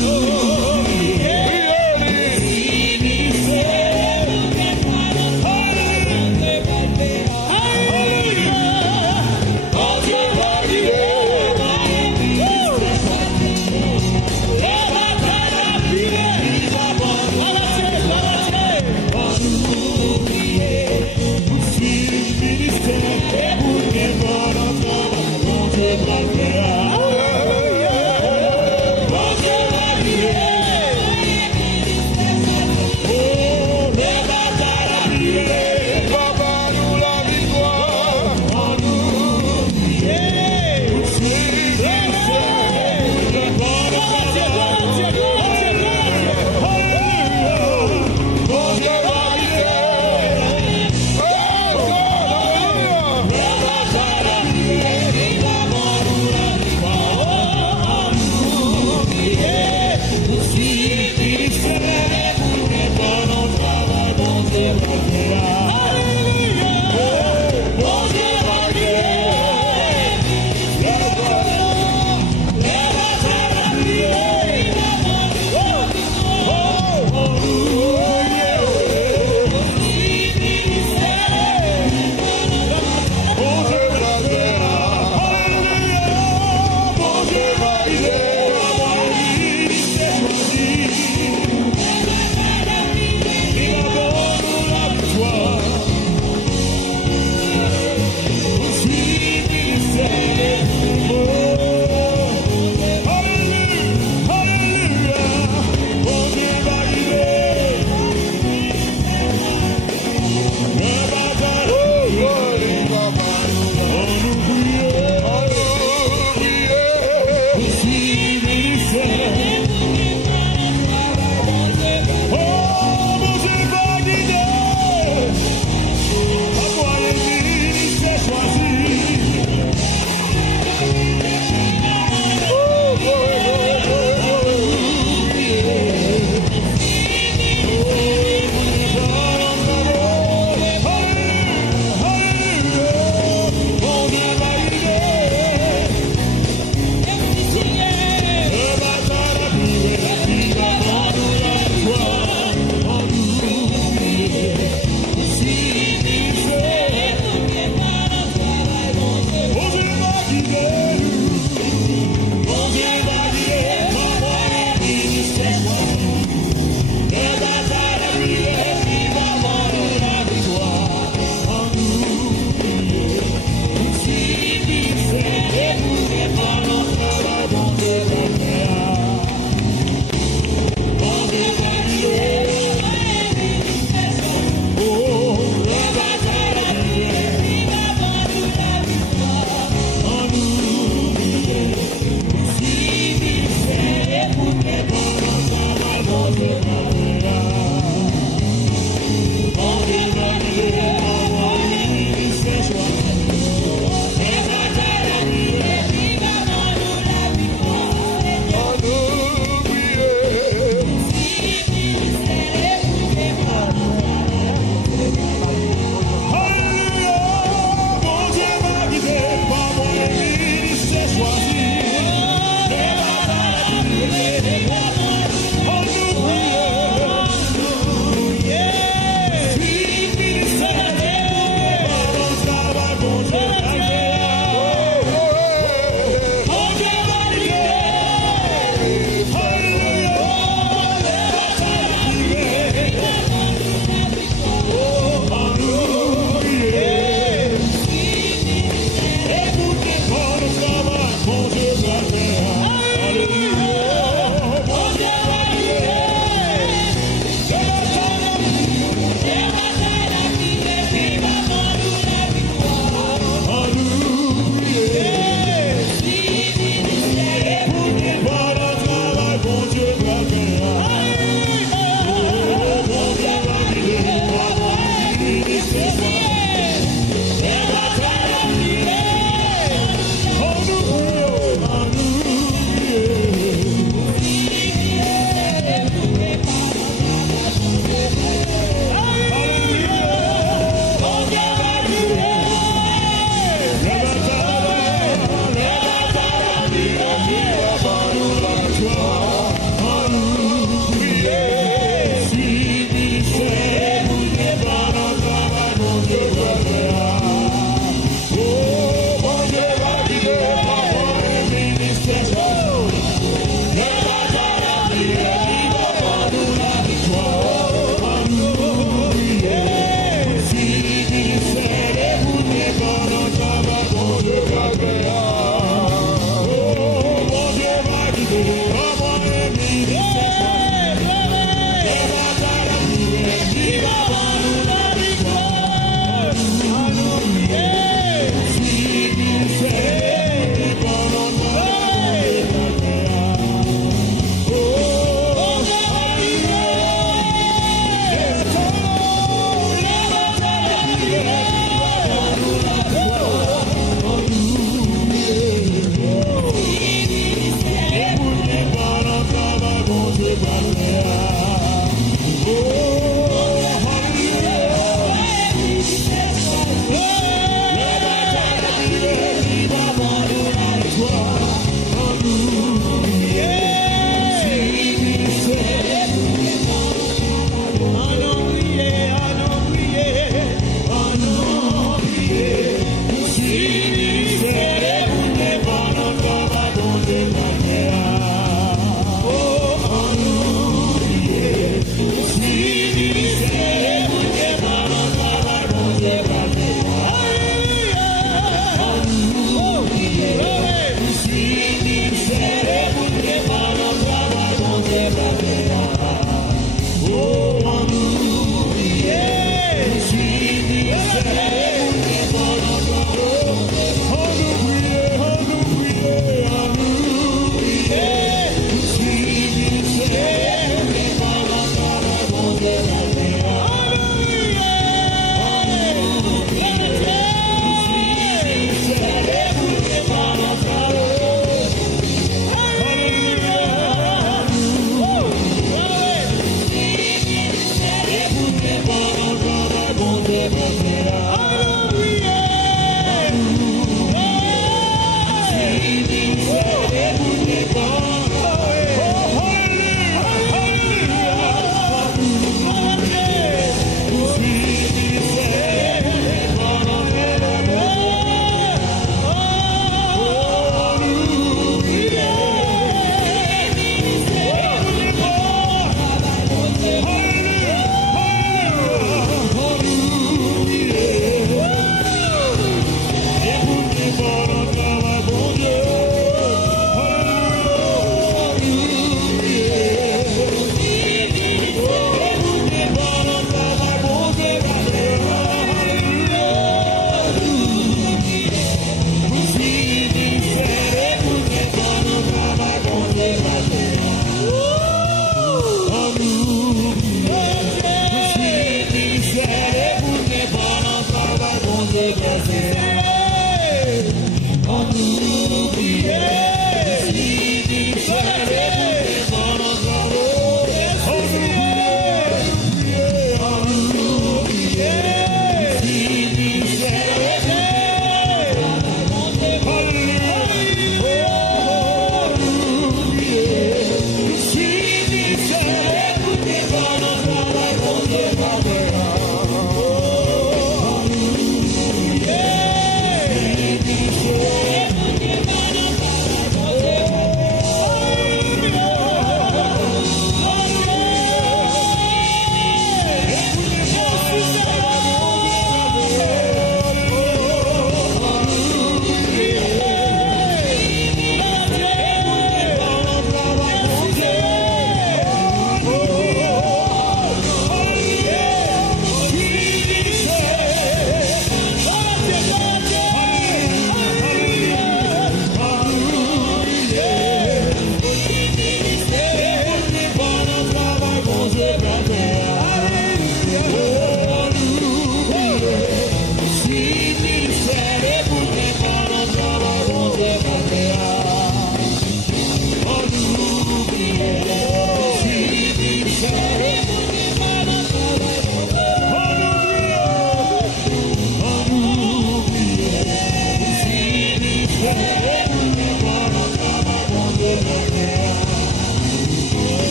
Nous prier, civiliser, et pour préparer. Bon Dieu va arriver, les batailles à prier, il va pour nous la victoire. Nous prier, civiliser, et pour préparer notre travail, bon Dieu va le faire.